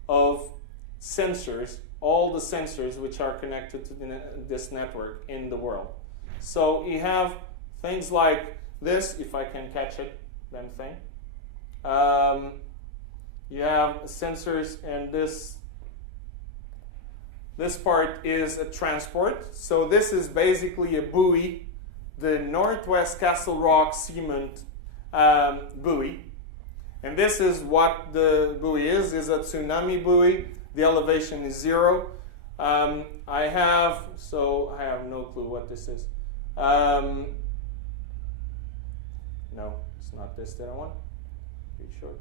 of sensors, all the sensors which are connected to this network in the world. So you have things like this, if I can catch it, damn thing. You have sensors, and this part is a transport. So this is basically a buoy, the Northwest Castle Rock cement buoy. And this is what the buoy is a tsunami buoy. The elevation is 0. I have no clue what this is. No, it's not this that I want. Pretty sure.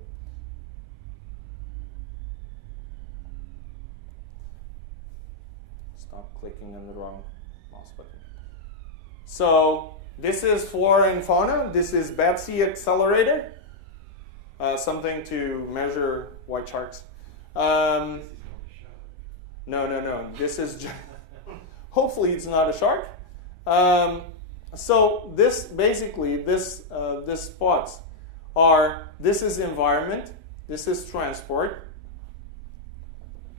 Stop clicking on the wrong mouse button. So this is flora and fauna. This is Betsy accelerator. Something to measure white sharks. No. This is just hopefully it's not a shark. So this basically this spots are, this is environment, this is transport.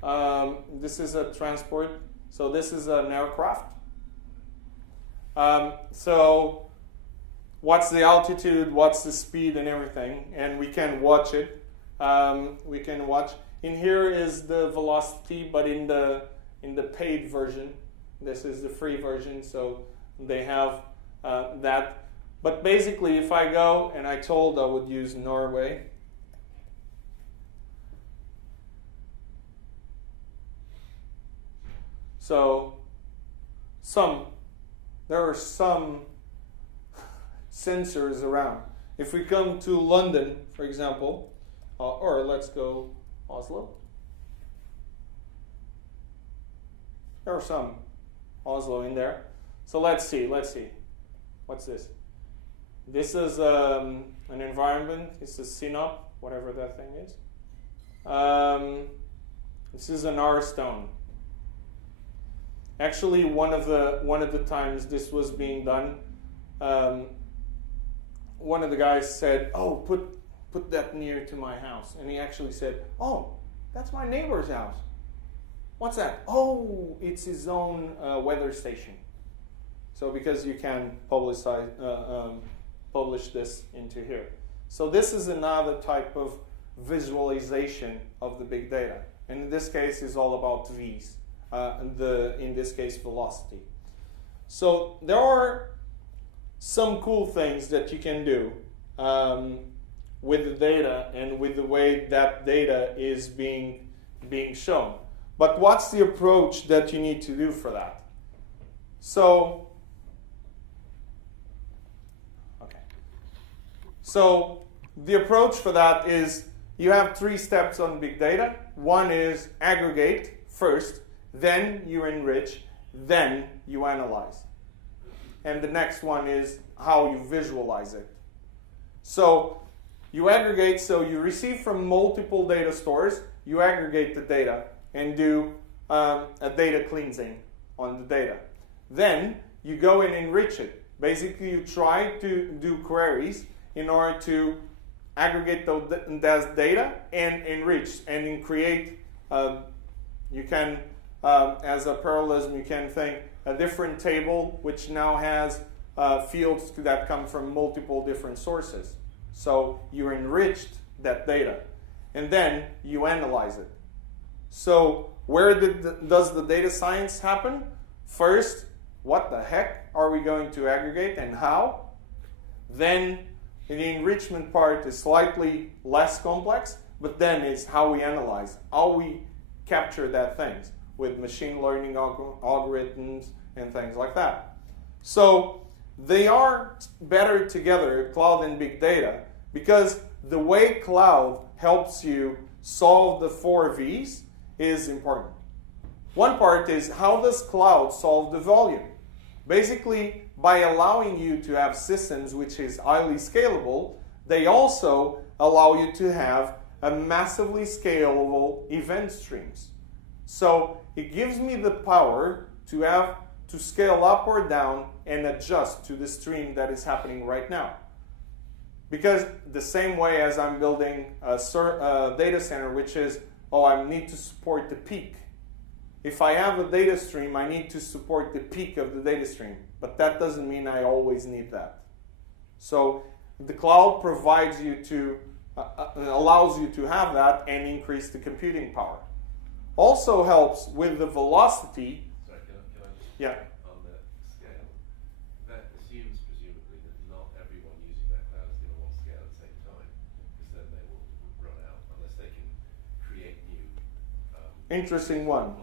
This is a transport. So this is an aircraft. So what's the altitude, what's the speed and everything, and we can watch it. We can watch. In here is the velocity, but in the paid version. This is the free version, so they have that. But basically, if I go, and I told I would use Norway. So there are some sensors around. If we come to London, for example, or let's go Oslo. There are some Oslo in there. So let's see. What's this? This is an environment. It's a synop, whatever that thing is. This is an R stone. Actually, one of the times this was being done, one of the guys said, "Oh, put that near to my house," and he actually said, "Oh, that's my neighbor's house. What's that? Oh, it's his own weather station." So because you can publish this into here. So this is another type of visualization of the big data, and in this case, is all about V's. In this case, velocity. So there are some cool things that you can do with the data and with the way that data is being shown. But what's the approach that you need to do for that? So, okay. So the approach for that is you have 3 steps on big data. One is aggregate first. Then you enrich, then you analyze. And the next one is how you visualize it. So you aggregate, so you receive from multiple data stores, you aggregate the data and do a data cleansing on the data. Then you go and enrich it. Basically, you try to do queries in order to aggregate those data and enrich and create, you can as a parallelism, you can think a different table which now has fields that come from multiple different sources. So you enriched that data, and then you analyze it. So where does the data science happen? First, what the heck are we going to aggregate and how? Then the enrichment part is slightly less complex, but then it's how we analyze, how we capture that things with machine learning algorithms and things like that. So they are better together, cloud and big data, because the way cloud helps you solve the 4 V's is important. One part is, how does cloud solve the volume? Basically, by allowing you to have systems which is highly scalable, they also allow you to have a massively scalable event streams. So it gives me the power to scale up or down and adjust to the stream that is happening right now. Because the same way as I'm building a data center, which is, I need to support the peak. If I have a data stream, I need to support the peak of the data stream. But that doesn't mean I always need that. So the cloud provides you allows you to have that and increase the computing power. Also helps with the velocity. Sorry, can I just yeah. on that scale? That assumes presumably that not everyone using that cloud is going to want scale at the same time, because then they will run out unless they can create new. Interesting one.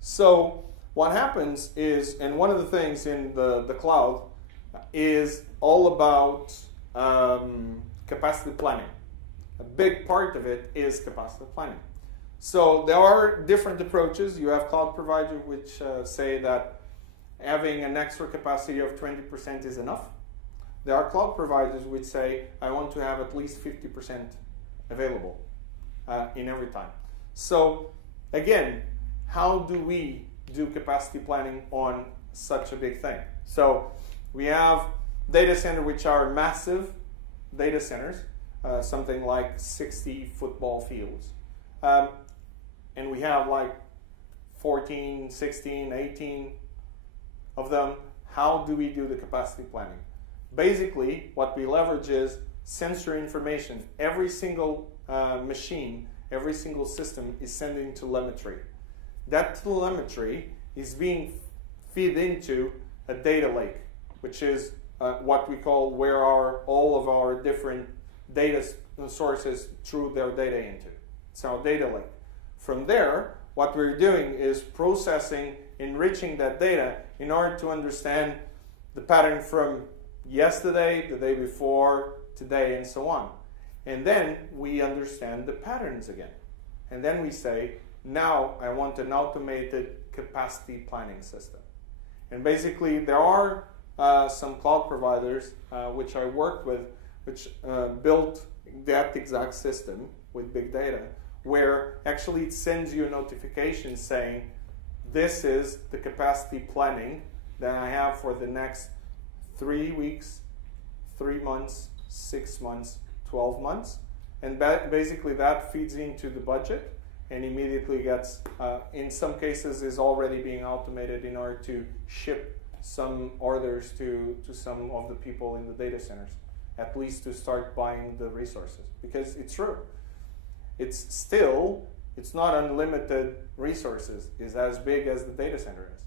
So what happens is, and one of the things in the cloud is all about capacity planning. A big part of it is capacity planning. So there are different approaches. You have cloud providers which say that having an extra capacity of 20% is enough. There are cloud providers which say, I want to have at least 50% available in every time. So again, how do we do capacity planning on such a big thing? So we have data centers which are massive data centers, something like 60 football fields. And we have like 14, 16, 18 of them. How do we do the capacity planning? Basically, what we leverage is sensor information. Every single machine, every single system is sending telemetry. That telemetry is being fed into a data lake, which is what we call where are all of our different data sources threw their data into. It's our data lake. From there, what we're doing is processing, enriching that data in order to understand the pattern from yesterday, the day before, today, and so on. And then we understand the patterns again. And then we say, now I want an automated capacity planning system. And basically, there are some cloud providers which I worked with, which built that exact system with big data, where actually it sends you a notification saying, this is the capacity planning that I have for the next 3 weeks, 3 months, 6 months, 12 months. And basically that feeds into the budget and immediately gets, in some cases, is already being automated in order to ship some orders to some of the people in the data centers, at least to start buying the resources. Because it's true. It's not unlimited resources. It's as big as the data center is.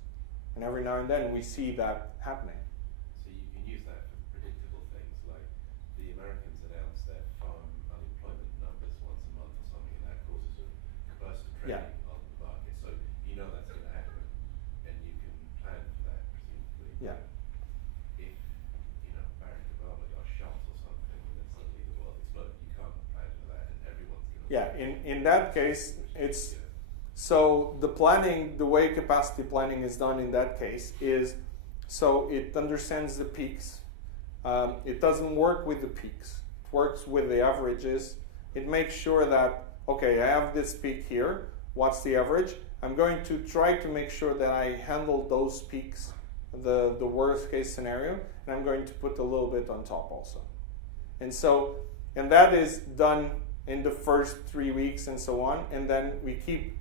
And every now and then we see that happening. So you can use that for predictable things, like the Americans announce their farm unemployment numbers once a month or something, and that causes a burst of trading on the market. So you know that's going to happen, and you can plan for that, presumably. Yeah. If, Barack Obama got shot or something, and then suddenly the world exploded, you can't plan for that, and everyone's going to... Yeah, in that case, it's... So the planning, the way capacity planning is done in that case is, so it understands the peaks. It doesn't work with the peaks. It works with the averages. It makes sure that, okay, I have this peak here. What's the average? I'm going to try to make sure that I handle those peaks, the worst case scenario, and I'm going to put a little bit on top also. And that is done in the first 3 weeks and so on, and then we keep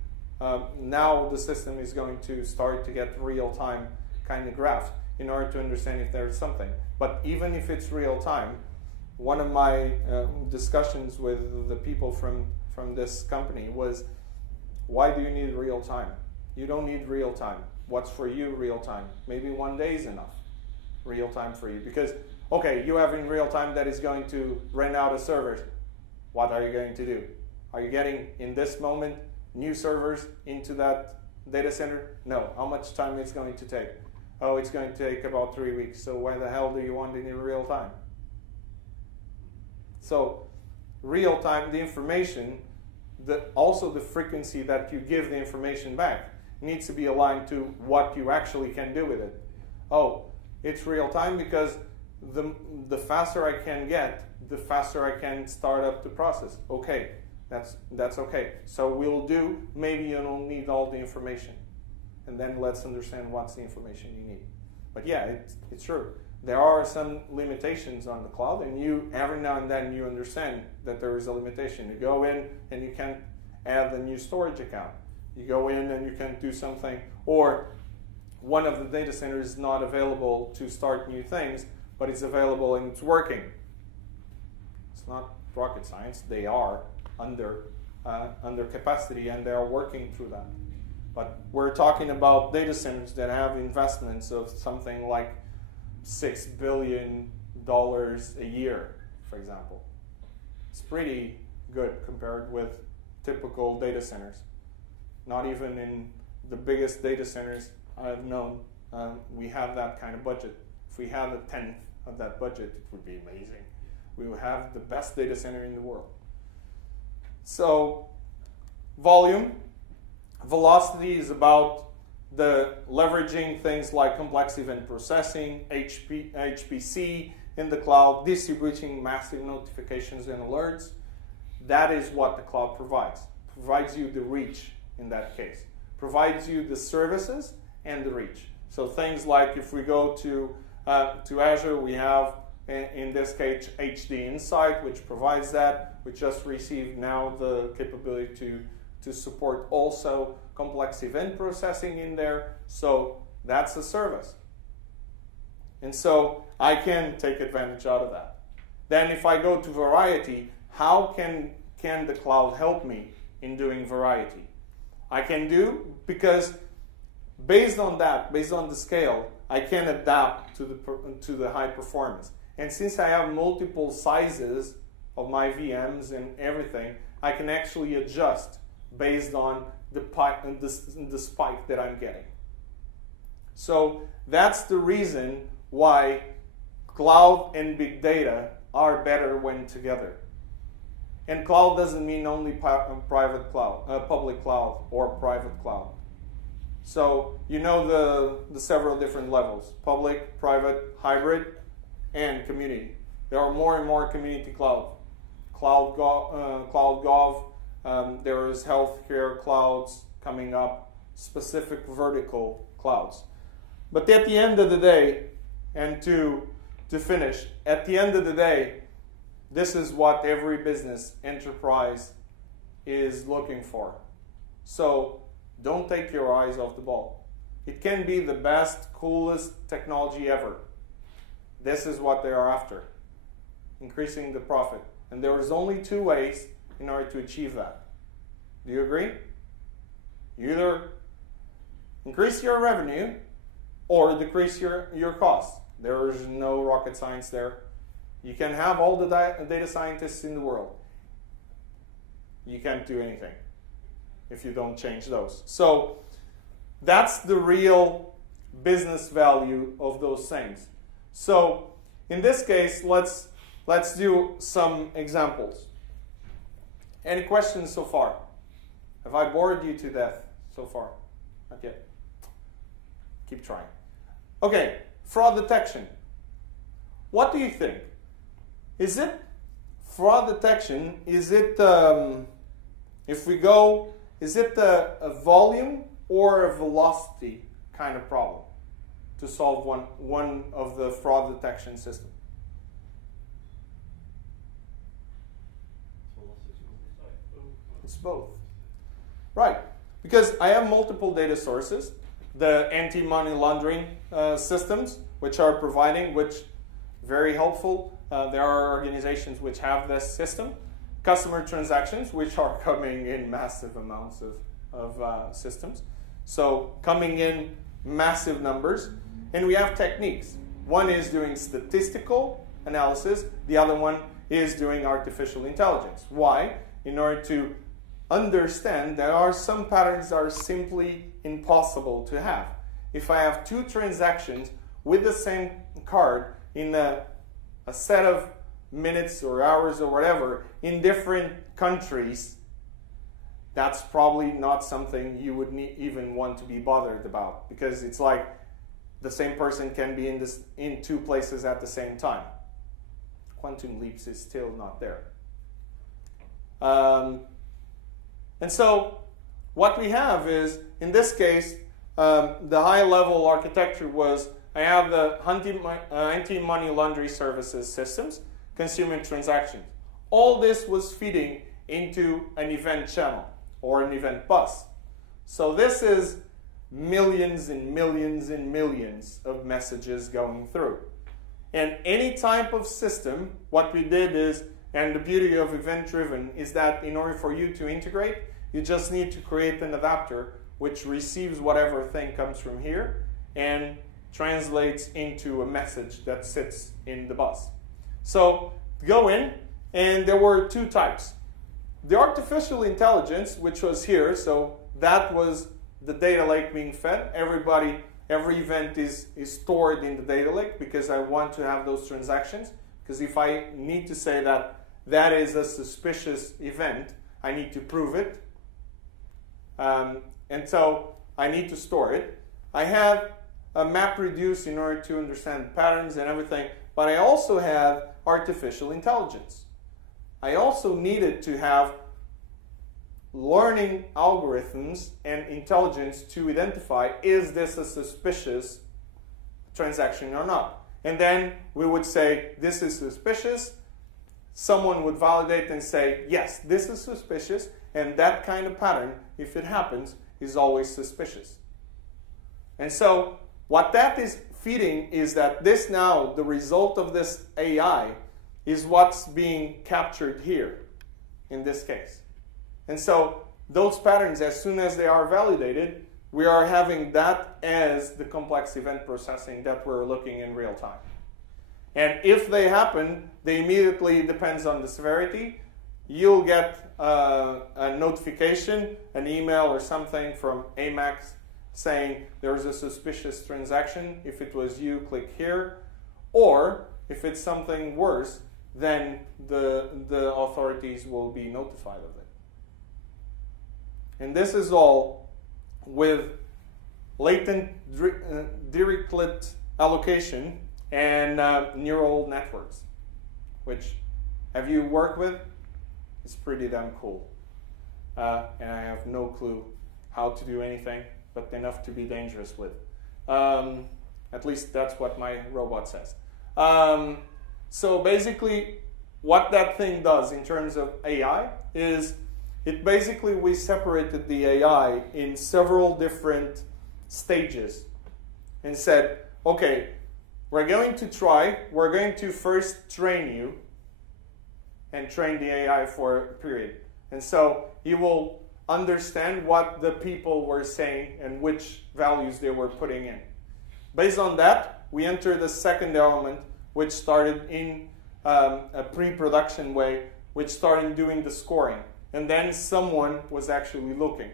now the system is going to start to get real-time kind of graph in order to understand if there's something. But even if it's real-time, one of my discussions with the people from this company was, why do you need real-time? You don't need real-time. What's for you real-time? Maybe 1 day is enough real-time for you. Because, okay, you have in real-time that is going to run out of servers. What are you going to do? Are you getting, in this moment, new servers into that data center? No. How much time it's going to take? Oh, it's going to take about 3 weeks. So why the hell do you want it in real time? So real time, the information, also the frequency that you give the information back needs to be aligned to what you actually can do with it. Oh, it's real time because the faster I can get, the faster I can start up the process. Okay. That's okay. So we'll do, maybe you don't need all the information. And then let's understand what's the information you need. But yeah, it's true. There are some limitations on the cloud, and you, every now and then you understand that there is a limitation. You go in and you can't add a new storage account. You go in and you can't do something, or one of the data centers is not available to start new things, but it's available and it's working. It's not rocket science. They are under capacity, and they are working through that. But we're talking about data centers that have investments of something like $6 billion a year, for example. It's pretty good compared with typical data centers. Not even in the biggest data centers I've known, we have that kind of budget. If we had 1/10 of that budget, it would be amazing. We would have the best data center in the world. So, volume. Velocity is about the leveraging things like complex event processing, HPC in the cloud, distributing massive notifications and alerts. That is what the cloud provides. Provides you the reach in that case. Provides you the services and the reach. So things like if we go to Azure, we have, in this case, HD Insight, which provides that. We just received now the capability to support also complex event processing in there. So that's a service. And so I can take advantage out of that. Then if I go to variety, how can the cloud help me in doing variety? I can do, because based on that, based on the scale, I can adapt to the high performance. And since I have multiple sizes of my VMs and everything, I can actually adjust based on the spike that I'm getting. So that's the reason why cloud and big data are better when together. And cloud doesn't mean only private cloud, public cloud or private cloud. So you know the several different levels: public, private, hybrid, and community. There are more and more community cloud gov. There is healthcare clouds coming up, specific vertical clouds. But at the end of the day, and to finish, at the end of the day, this is what every business enterprise is looking for. So don't take your eyes off the ball. It can be the best, coolest technology ever. This is what they are after: increasing the profit. And there is only two ways in order to achieve that. Do you agree? You either increase your revenue or decrease your costs. There is no rocket science there. You can have all the data scientists in the world. You can't do anything if you don't change those. So that's the real business value of those things. So in this case, let's do some examples. Any questions so far? Have I bored you to death so far? Not yet. Keep trying. Okay, fraud detection. What do you think? Is it fraud detection? Is it, if we go, is it a volume or a velocity kind of problem to solve one of the fraud detection systems? It's both. Right, because I have multiple data sources, the anti-money laundering systems, which are providing, which very helpful. There are organizations which have this system. Customer transactions, which are coming in massive amounts of systems. So coming in massive numbers. And we have techniques. One is doing statistical analysis. The other one is doing artificial intelligence. Why? In order to understand there are some patterns that are simply impossible to have. If I have two transactions with the same card in a set of minutes or hours or whatever in different countries, that's probably not something you would even want to be bothered about, because it's like the same person can be in two places at the same time. Quantum leaps is still not there. And so what we have is, in this case, the high-level architecture was, I have the anti-money laundering services systems, consumer transactions. All this was feeding into an event channel or an event bus. So this is millions and millions and millions of messages going through. And any type of system, what we did is, and the beauty of event-driven is that in order for you to integrate, you just need to create an adapter which receives whatever thing comes from here and translates into a message that sits in the bus. So go in, and there were two types. The artificial intelligence, which was here, so that was the data lake being fed. Every event is stored in the data lake because I want to have those transactions. Because if I need to say that is a suspicious event, I need to prove it. And so I need to store it. I have a MapReduce in order to understand patterns and everything, but I also have artificial intelligence. I also needed to have learning algorithms and intelligence to identify, is this a suspicious transaction or not? And then we would say, this is suspicious. Someone would validate and say, yes, this is suspicious, and that kind of pattern, if it happens, is always suspicious. And so what that is feeding is that this now, the result of this AI, is what's being captured here, in this case. And so those patterns, as soon as they are validated, we are having that as the complex event processing that we're looking in real time. And if they happen, they immediately, depends on the severity, you'll get a notification, an email or something from Amex saying there's a suspicious transaction. If it was you, click here. Or if it's something worse, then the authorities will be notified of it. And this is all with latent Dirichlet allocation and neural networks, which, have you worked with? It's pretty damn cool. And I have no clue how to do anything, but enough to be dangerous with. At least that's what my robot says. So basically, what that thing does in terms of AI is, it basically, we separated the AI in several different stages and said, okay, we're going to first train you and train the AI for a period. And so you will understand what the people were saying and which values they were putting in. Based on that, we enter the second element, which started in a pre-production way, which started doing the scoring. And then someone was actually looking.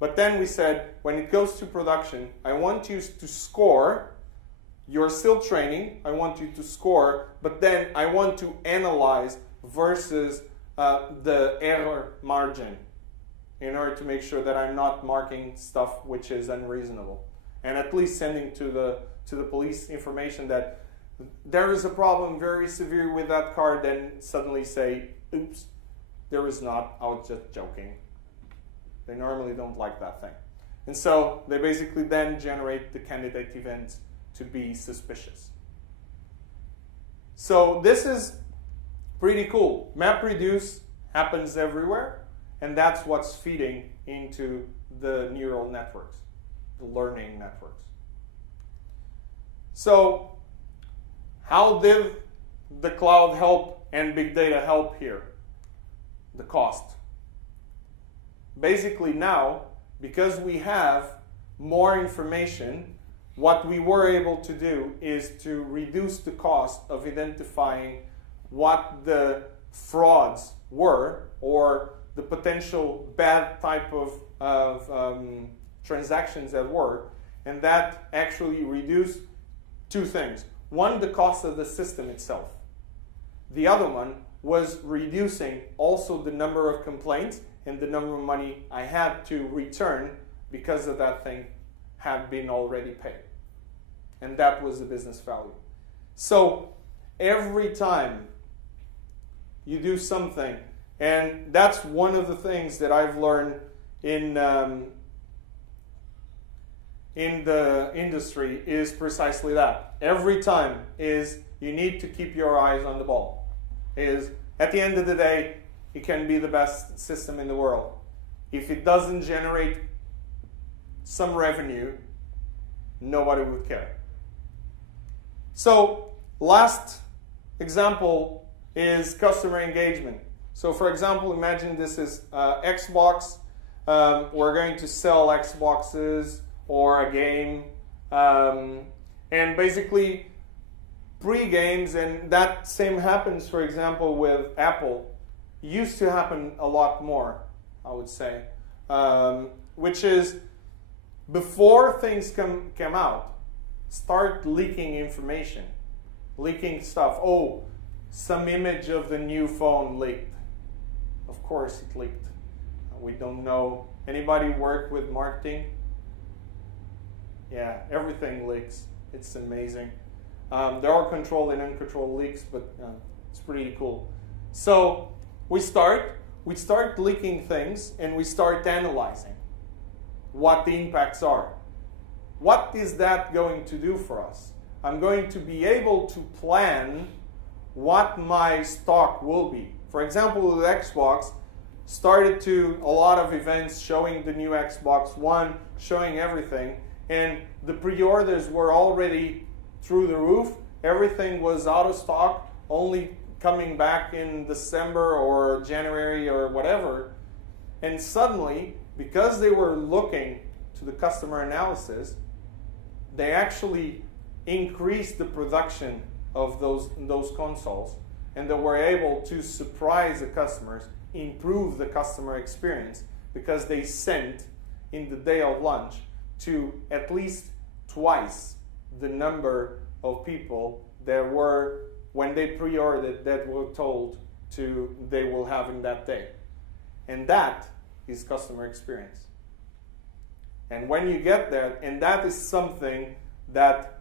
But then we said, when it goes to production, I want you to score. You're still training. I want you to score. But then I want to analyze versus the error margin in order to make sure that I'm not marking stuff which is unreasonable. And at least sending to the police information that there is a problem very severe with that car, then suddenly say, oops, there is not, I was just joking. They normally don't like that thing. And so they basically then generate the candidate events to be suspicious. So this is pretty cool. MapReduce happens everywhere, and that's what's feeding into the neural networks, the learning networks. So how did the cloud help and big data help here? The cost. Basically now, because we have more information, what we were able to do is to reduce the cost of identifying what the frauds were, or the potential bad type of transactions that were, and that actually reduced two things. One, the cost of the system itself. The other one was reducing also the number of complaints and the number of money I had to return because of that thing had been already paid. And that was the business value. So every time you do something, and that's one of the things that I've learned in the industry, is precisely that. Every time is you need to keep your eyes on the ball. Is at the end of the day, it can be the best system in the world. If it doesn't generate some revenue, nobody would care. So last example is customer engagement. So for example, imagine this is Xbox. We're going to sell Xboxes or a game. And basically pre-games, and that same happens, for example, with Apple. Used to happen a lot more, I would say. Which is, before things come out, start leaking information. Leaking stuff. Oh, some image of the new phone leaked. Of course it leaked. We don't know. Anybody work with marketing? Yeah, everything leaks. It's amazing. There are controlled and uncontrolled leaks, but it's pretty cool. So we start leaking things, and we start analyzing what the impacts are. What is that going to do for us? I'm going to be able to plan what my stock will be. For example, with Xbox, started to a lot of events showing the new Xbox One, showing everything, and the pre-orders were already through the roof. Everything was out of stock, only coming back in December or January or whatever. And suddenly, because they were looking to the customer analysis, they actually increased the production of those consoles, and they were able to surprise the customers, improve the customer experience, because they sent in the day of launch to at least twice the number of people there were when they pre-ordered that were told to they will have in that day. And that is customer experience. And when you get there, and that is something that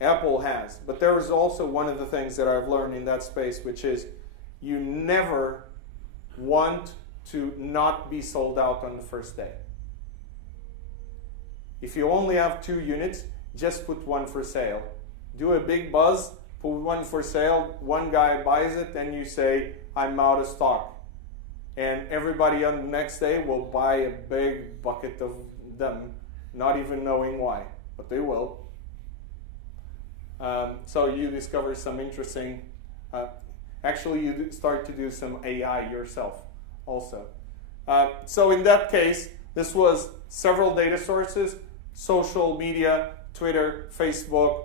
Apple has. But there is also one of the things that I've learned in that space, which is you never want to not be sold out on the first day. If you only have 2 units, just put one for sale. Do a big buzz, put one for sale, one guy buys it, and you say, I'm out of stock. And everybody on the next day will buy a big bucket of them, not even knowing why, but they will. So you discover some interesting, actually you start to do some AI yourself also. So in that case, this was several data sources, social media, Twitter, Facebook,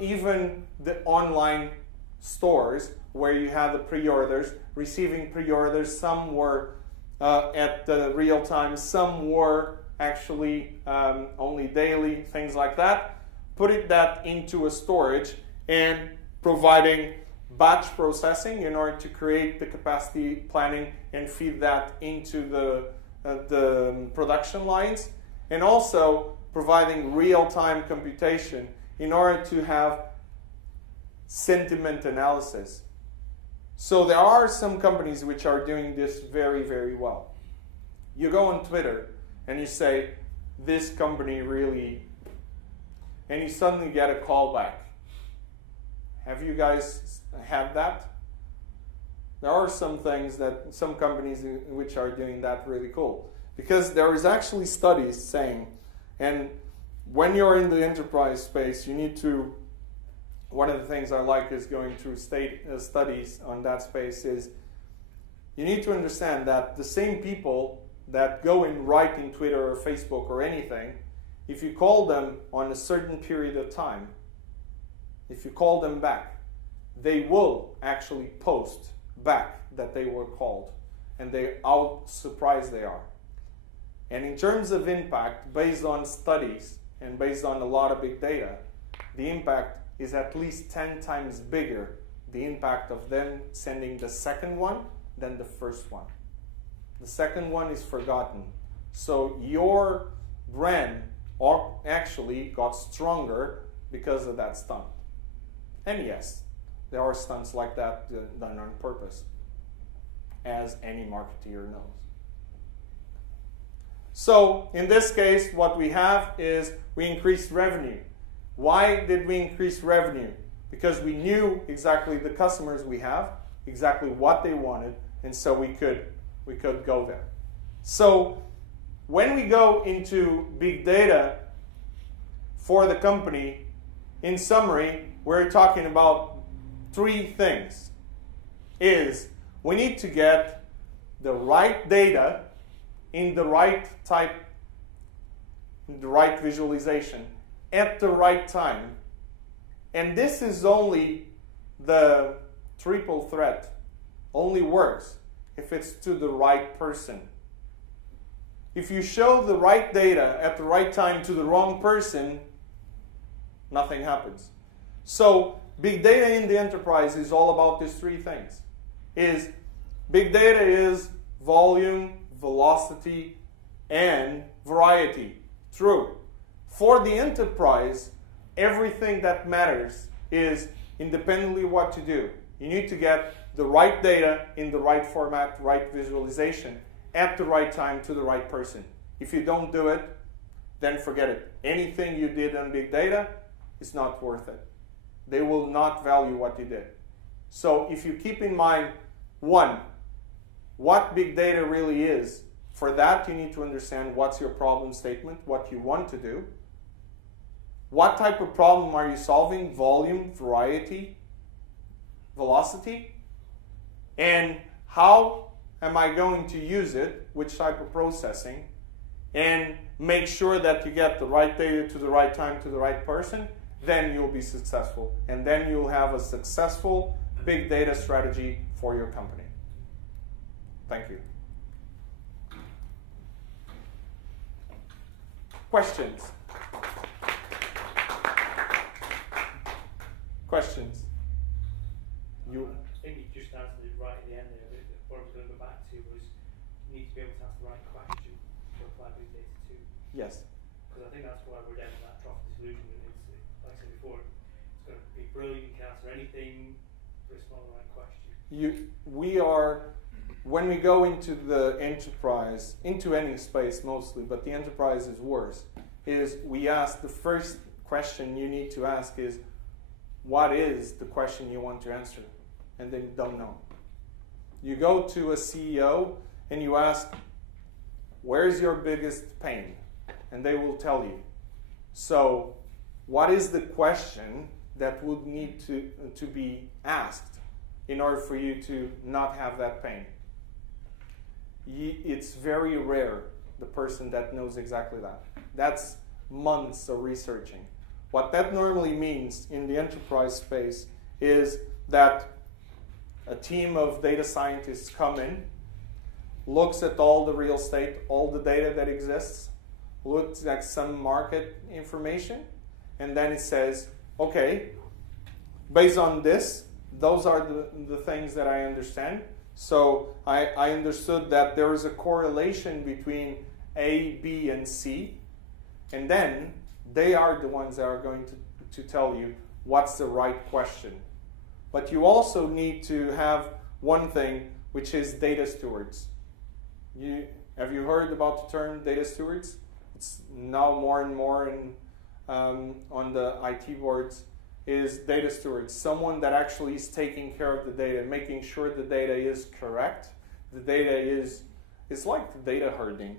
even the online stores where you have the pre-orders, receiving pre-orders. Some were at the real time, some were actually only daily, things like that. Putting that into a storage and providing batch processing in order to create the capacity planning and feed that into the production lines, and also providing real-time computation in order to have sentiment analysis. So there are some companies which are doing this very, very well. You go on Twitter and you say, this company really, and you suddenly get a call back. Have you guys had that? There are some things that some companies which are doing that really cool. Because there is actually studies saying, and when you're in the enterprise space, you need to, one of the things I like is going through studies on that space is, you need to understand that the same people that go and write in Twitter or Facebook or anything, if you call them on a certain period of time, if you call them back, they will actually post back that they were called, and how surprised they are. And in terms of impact, based on studies and based on a lot of big data, the impact is at least 10 times bigger, the impact of them sending the second one than the first one. The second one is forgotten. So your brand actually got stronger because of that stunt. And yes, there are stunts like that done on purpose, as any marketeer knows. So in this case, what we have is we increased revenue. Why did we increase revenue? Because we knew exactly the customers we have, exactly what they wanted, and so we could go there. So when we go into big data for the company, in summary, we're talking about 3 things. Is we need to get the right data in the right type, in the right visualization, at the right time. And this is only the triple threat, only works if it's to the right person. If you show the right data at the right time to the wrong person, nothing happens. So big data in the enterprise is all about these 3 things. Big data is volume, velocity, and variety. True. For the enterprise, everything that matters is independently what to do. You need to get the right data in the right format, right visualization, at the right time to the right person. If you don't do it, then forget it. Anything you did on big data is not worth it. They will not value what you did. So if you keep in mind, one, what big data really is, for that you need to understand what's your problem statement, what you want to do. What type of problem are you solving? Volume, variety, velocity. And how am I going to use it? Which type of processing? And make sure that you get the right data to the right time to the right person. Then you'll be successful. And then you'll have a successful big data strategy for your company. Thank you. Questions? Questions? You? I think you just answered it right at the end there. But what I was going to go back to was you need to be able to ask the right question to apply big data to. Yes. Because I think that's why we're down on that trough of disillusionment. It's, like I said before, it's going to be brilliant, you can answer anything, but it's not the right question. We are, when we go into the enterprise, into any space mostly, but the enterprise is worse, is we ask, the first question you need to ask is, what is the question you want to answer? And then you don't know. You go to a CEO and you ask, where's your biggest pain? And they will tell you. So what is the question that would need to be asked in order for you to not have that pain? It's very rare, the person that knows exactly that. That's months of researching. What that normally means in the enterprise space is that a team of data scientists come in, looks at all the real estate, all the data that exists, looks at some market information, and then it says, okay, based on this, those are the things that I understand. So I understood that there is a correlation between A, B, and C, and then they are the ones that are going to tell you what's the right question. But you also need to have one thing, which is data stewards. Have you heard about the term data stewards? It's now more and more on the IT boards, is data stewards. Someone that actually is taking care of the data, making sure the data is correct. The data is like the data herding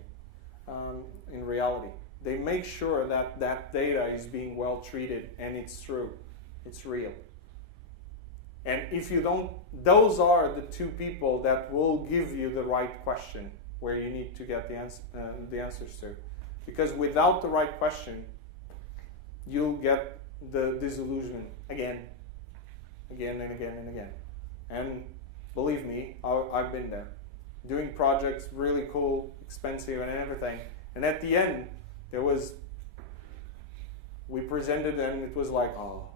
in reality. They make sure that that data is being well treated and it's true, it's real. And if you don't, those are the two people that will give you the right question where you need to get the answers to. Because without the right question, you'll get the disillusion again and again and again. And believe me, I've been there. Doing projects, really cool, expensive and everything. And at the end, we presented and it was like, oh.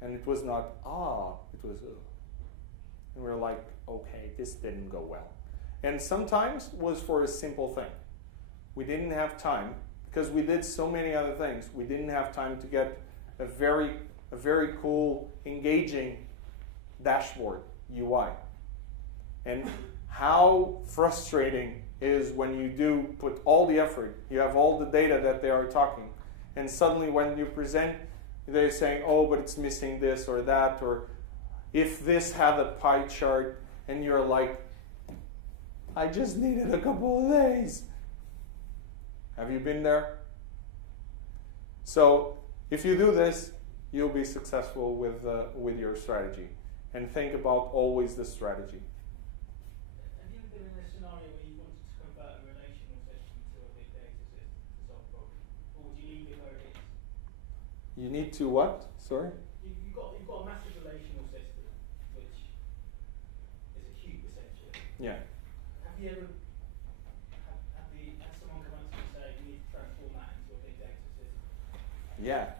And it was not, it was, and we were like, okay, this didn't go well. And sometimes it was for a simple thing. We didn't have time, because we did so many other things. We didn't have time to get a very cool, engaging dashboard, UI. And how frustrating is when you do put all the effort, you have all the data that they are talking, and suddenly when you present, they're saying, oh, but it's missing this or that, or if this had a pie chart, and you're like, I just needed a couple of days. Have you been there? So if you do this, you'll be successful with your strategy. And think about always the strategy. Have you ever been in a scenario where you wanted to convert a relational system to a big data system to solve a problem? Or would you leave it where it is? You need to what? Sorry? You've got a massive relational system, which is a cube essentially. Yeah. Have you ever had someone come up to you and say, you need to transform that into a big data system? Yeah.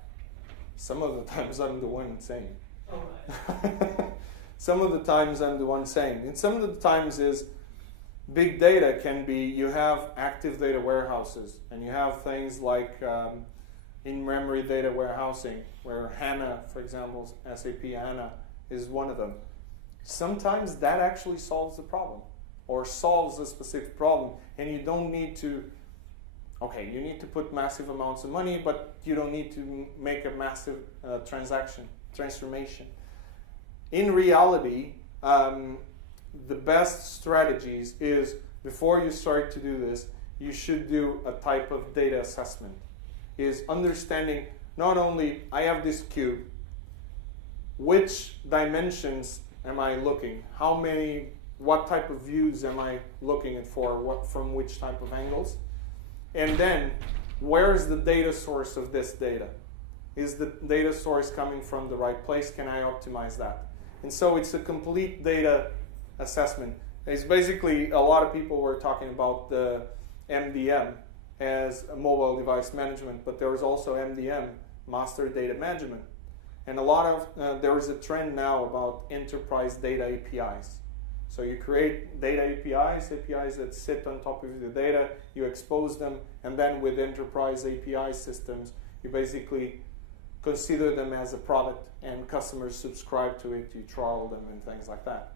Some of the times I'm the one saying. Oh, right. Some of the times I'm the one saying. And some of the times is big data can be, you have active data warehouses, and you have things like in-memory data warehousing, where HANA, for example, SAP HANA is one of them. Sometimes that actually solves the problem, or solves a specific problem, and you don't need to, okay, you need to put massive amounts of money, but you don't need to make a massive transformation. In reality, the best strategies is, before you start to do this, you should do a type of data assessment. Is understanding not only, I have this cube, which dimensions am I looking? How many, what type of views am I looking at for? What, from which type of angles? And then, where is the data source of this data? Is the data source coming from the right place? Can I optimize that? And so it's a complete data assessment. It's basically, a lot of people were talking about the MDM as a mobile device management, but there is also MDM, master data management. And a lot of, there is a trend now about enterprise data APIs. So you create data APIs that sit on top of the data, you expose them, and then with enterprise API systems, you basically consider them as a product and customers subscribe to it, you trial them and things like that.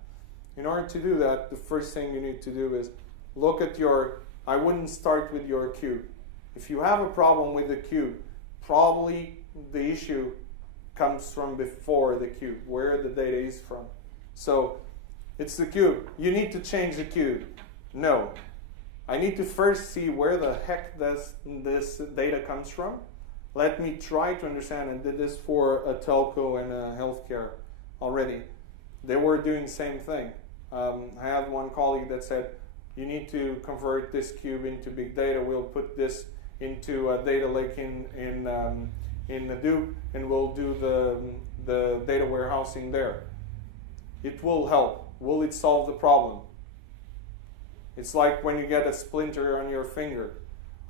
In order to do that, the first thing you need to do is look at your, I wouldn't start with your cube. If you have a problem with the cube, probably the issue comes from before the cube, where the data is from. So it's the cube. You need to change the cube. No. I need to first see where the heck this data comes from. Let me try to understand. I did this for a telco and a healthcare already. They were doing the same thing. I had one colleague that said, you need to convert this cube into big data. We'll put this into a data lake in Hadoop, and we'll do the data warehousing there. It will help. Will it solve the problem? It's like when you get a splinter on your finger.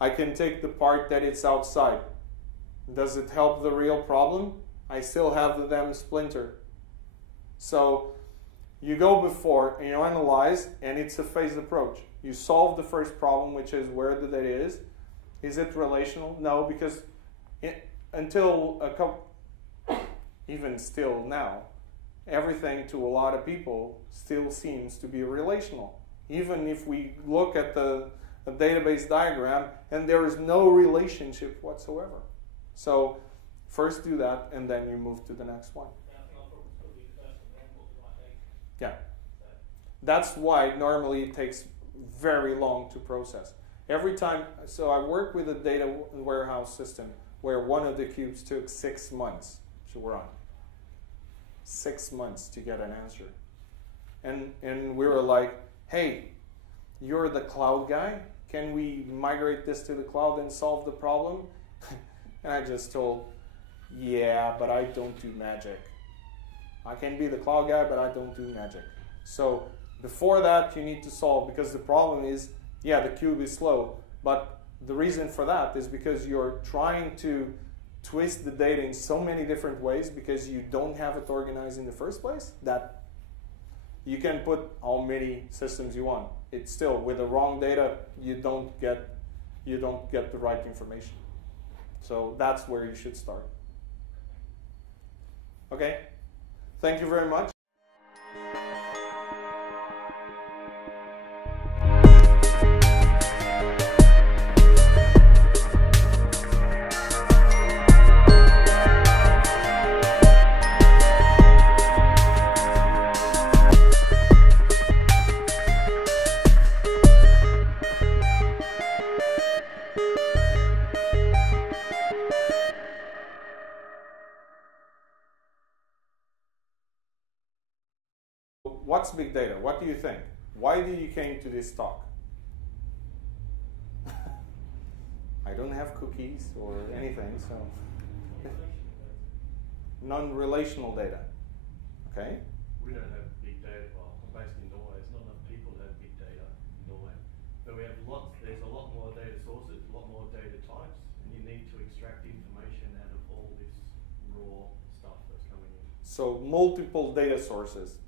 I can take the part that it's outside. Does it help the real problem? I still have the damn splinter. So you go before and you analyze, and it's a phased approach. You solve the first problem, which is where the data is. Is it relational? No, because until a couple, even still now, everything to a lot of people still seems to be relational. Even if we look at the database diagram and there is no relationship whatsoever. So first do that and then you move to the next one. Yeah. That's why normally it takes very long to process. Every time, so I work with a data warehouse system where one of the cubes took 6 months to run. 6 months to get an answer. And we were like, hey, you're the cloud guy? Can we migrate this to the cloud and solve the problem? And I just told, yeah, but I don't do magic. I can be the cloud guy, but I don't do magic. So before that, you need to solve, because the problem is, yeah, the cube is slow, but the reason for that is because you're trying to twist the data in so many different ways because you don't have it organized in the first place that you can put how many systems you want. It's still, with the wrong data, you don't get the right information. So that's where you should start. Okay? Thank you very much. What's big data? What do you think? Why did you came to this talk? I don't have cookies or anything, so non-relational data. Okay. We don't have big data. Well, I'm based in Norway. There's not enough people that have big data in Norway, but we have lots. There's a lot more data sources, a lot more data types, and you need to extract information out of all this raw stuff that's coming in. So multiple data sources.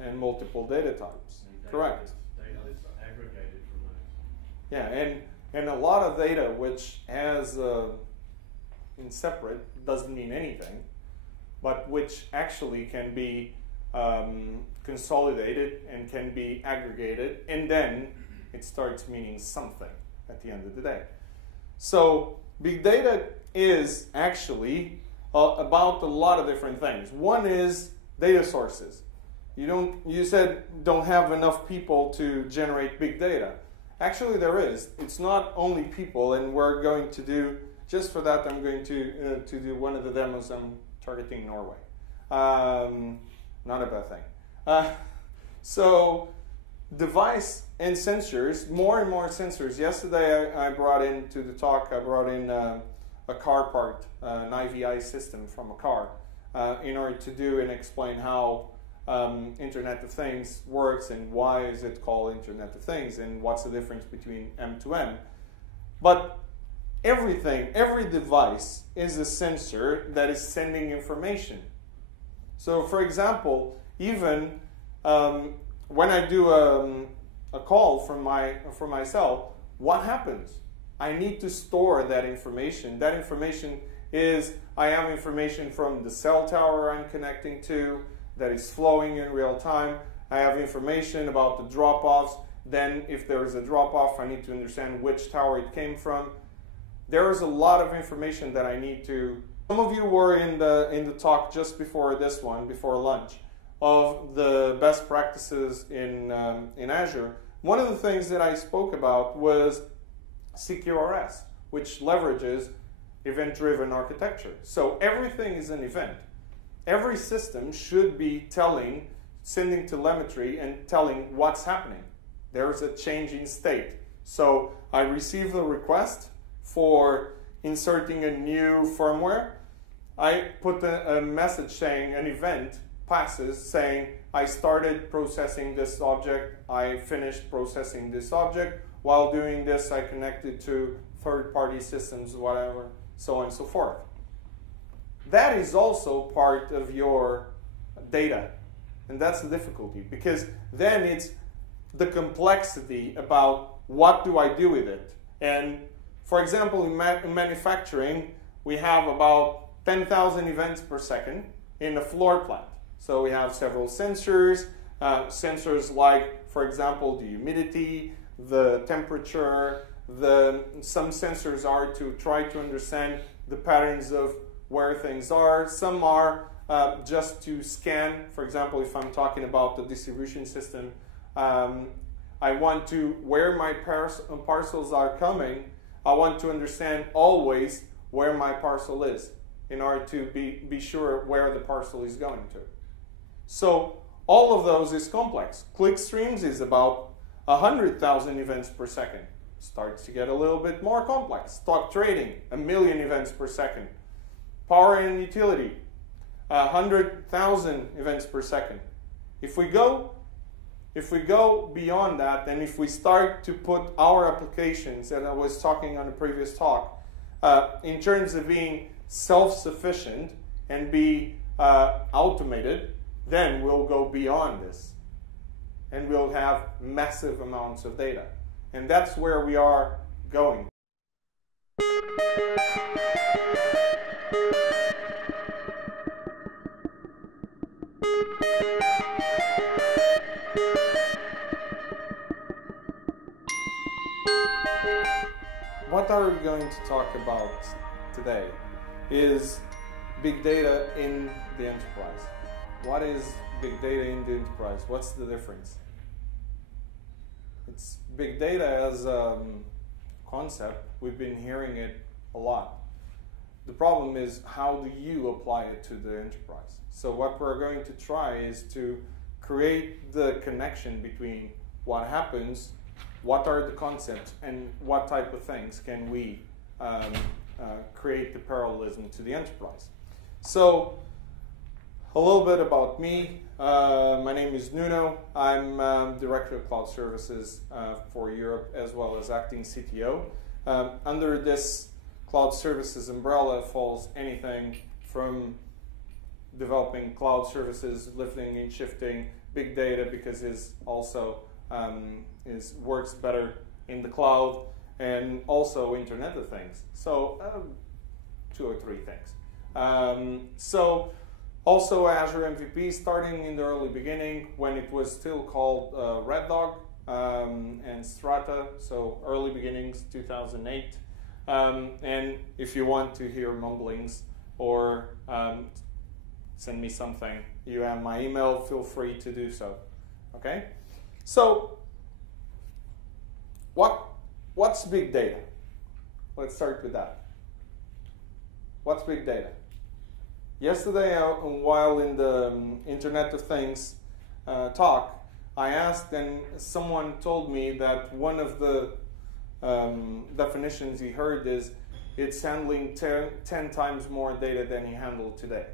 And multiple data types. And correct. Data is aggregated from those. Yeah, And a lot of data which has in separate doesn't mean anything, but which actually can be consolidated and can be aggregated, and then it starts meaning something at the end of the day. So big data is actually about a lot of different things. One is data sources. You said don't have enough people to generate big data. Actually there is. It's not only people, and we're going to do, just for that I'm going to do one of the demos. I'm targeting Norway. Not a bad thing. So device and sensors, more and more sensors. Yesterday I brought in to the talk, I brought in a car part, an IVI system from a car, in order to do and explain how Internet of Things works and why is it called Internet of Things and what's the difference between M2M. But everything, every device is a sensor that is sending information. So for example, even when I do a call from my cell, what happens? I need to store that information. That information is, I have information from the cell tower I'm connecting to that is flowing in real time. I have information about the drop-offs. Then if there is a drop-off, I need to understand which tower it came from. There is a lot of information that I need to. Some of you were in the talk just before this one, before lunch, of the best practices in Azure. One of the things that I spoke about was CQRS, which leverages event-driven architecture. So everything is an event. Every system should be sending telemetry and telling what's happening. There's a change in state. So I receive a request for inserting a new firmware. I put a message saying an event passes saying I started processing this object, I finished processing this object. While doing this, I connected to third-party systems, whatever, so on and so forth. That is also part of your data. And that's the difficulty, because then it's the complexity about what do I do with it. And for example, in manufacturing, we have about 10,000 events per second in a floor plant. So we have several sensors, sensors like, for example, the humidity, the temperature. Some sensors are to try to understand the patterns of where things are. Some are just to scan. For example, if I'm talking about the distribution system, I want to, where my parcels are coming, I want to understand always where my parcel is in order to be sure where the parcel is going to. So all of those is complex. Clickstreams is about 100,000 events per second. Starts to get a little bit more complex. Stock trading, 1 million events per second. Power and utility, 100,000 events per second. If we go beyond that, and if we start to put our applications, and I was talking on the previous talk, in terms of being self-sufficient and be automated, then we'll go beyond this. And we'll have massive amounts of data. And that's where we are going. What are we going to talk about today is big data in the enterprise. What is big data in the enterprise? What's the difference? It's big data as a concept. We've been hearing it a lot. The problem is, how do you apply it to the enterprise? So what we're going to try is to create the connection between what happens, what are the concepts, and what type of things can we create the parallelism to the enterprise. So a little bit about me. My name is Nuno. I'm Director of Cloud Services for Europe, as well as acting CTO. Under this Cloud Services umbrella falls anything from developing cloud services, lifting and shifting, big data, because it also works better in the cloud, and also Internet of Things. So 2 or 3 things. So also Azure MVP starting in the early beginning when it was still called Red Dog and Strata, so early beginnings, 2008. And if you want to hear mumblings or send me something, you have my email, feel free to do so. Okay? So what's big data? Let's start with that. What's big data? Yesterday, while in the Internet of Things talk, I asked, and someone told me that one of the definitions he heard is it's handling 10 times more data than he handled today.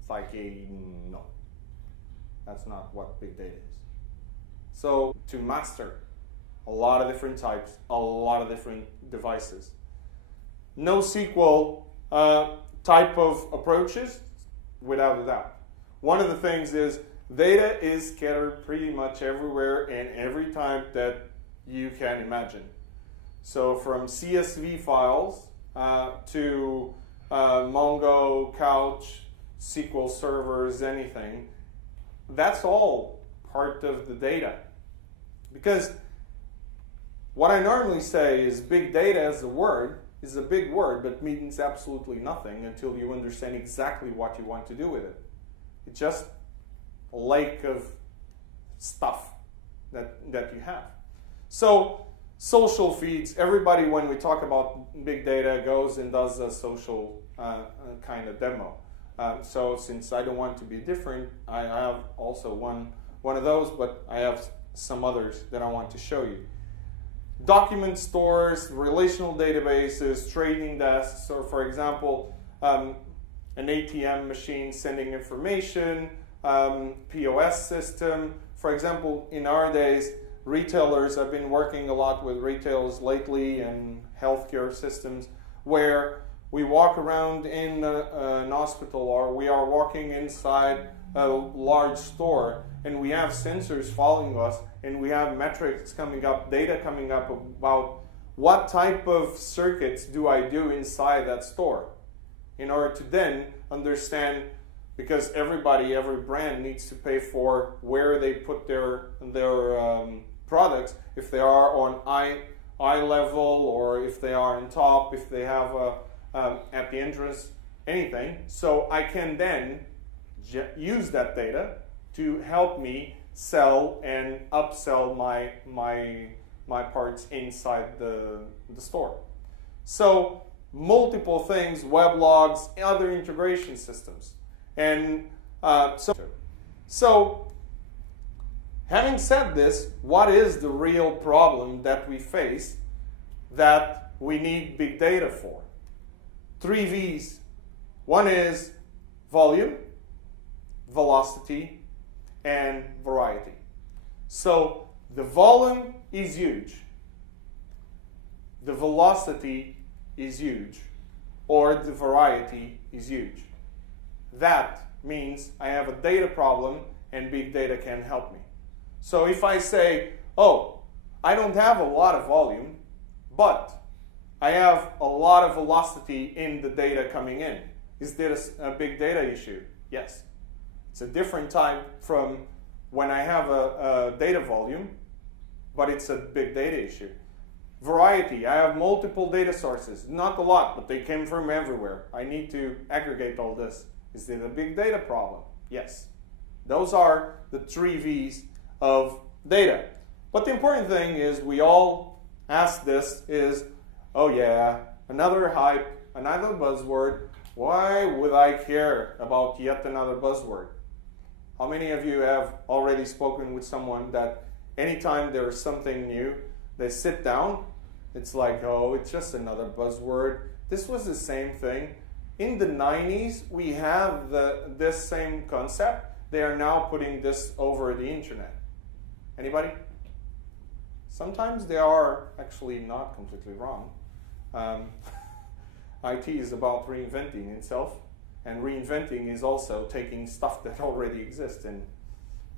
It's like, no, that's not what big data is. So to master a lot of different types, a lot of different devices. NoSQL type of approaches, without a doubt. One of the things is data is scattered pretty much everywhere and every type that you can imagine. So from CSV files to Mongo, Couch, SQL servers, anything, that's all part of the data. Because what I normally say is big data as a word is a big word, but means absolutely nothing until you understand exactly what you want to do with it. It's just a lake of stuff that you have. So social feeds, everybody when we talk about big data goes and does a social kind of demo. So since I don't want to be different, I have also one of those, but I have some others that I want to show you. Document stores, relational databases, trading desks, or for example, an ATM machine sending information, POS system. For example, in our days, retailers, I've been working a lot with retailers lately and healthcare systems where we walk around in an hospital or we are walking inside a large store and we have sensors following us and we have metrics coming up, data coming up about what type of circuits do I do inside that store in order to then understand, because every brand needs to pay for where they put their products, if they are on eye level or if they are on top, if they have at the entrance, anything. So I can then use that data to help me sell and upsell my parts inside the store. So multiple things, web logs, other integration systems. And so having said this, what is the real problem that we face that we need big data for? 3 V's. One is volume, velocity, and variety. So the volume is huge. The velocity is huge. Or the variety is huge. That means I have a data problem and big data can help me. So if I say, oh, I don't have a lot of volume, but I have a lot of velocity in the data coming in. Is there a big data issue? Yes. It's a different type from when I have a data volume, but it's a big data issue. Variety, I have multiple data sources. Not a lot, but they came from everywhere. I need to aggregate all this. Is it a big data problem? Yes. Those are the 3 V's of data. But the important thing is we all ask this is, oh yeah, another hype, another buzzword. Why would I care about yet another buzzword? How many of you have already spoken with someone that anytime there's something new, they sit down, it's like, oh, it's just another buzzword. This was the same thing. In the 90s, we have this same concept. They are now putting this over the internet. Anybody? Sometimes they are actually not completely wrong. IT is about reinventing itself, and reinventing is also taking stuff that already exists and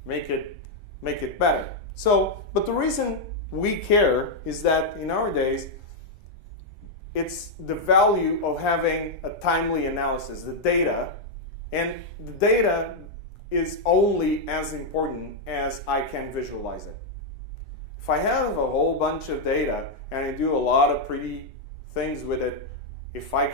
make it better. So, but the reason we care is that in our days, it's the value of having a timely analysis, the data, and the data is only as important as I can visualize it. If I have a whole bunch of data and I do a lot of pretty things with it, if I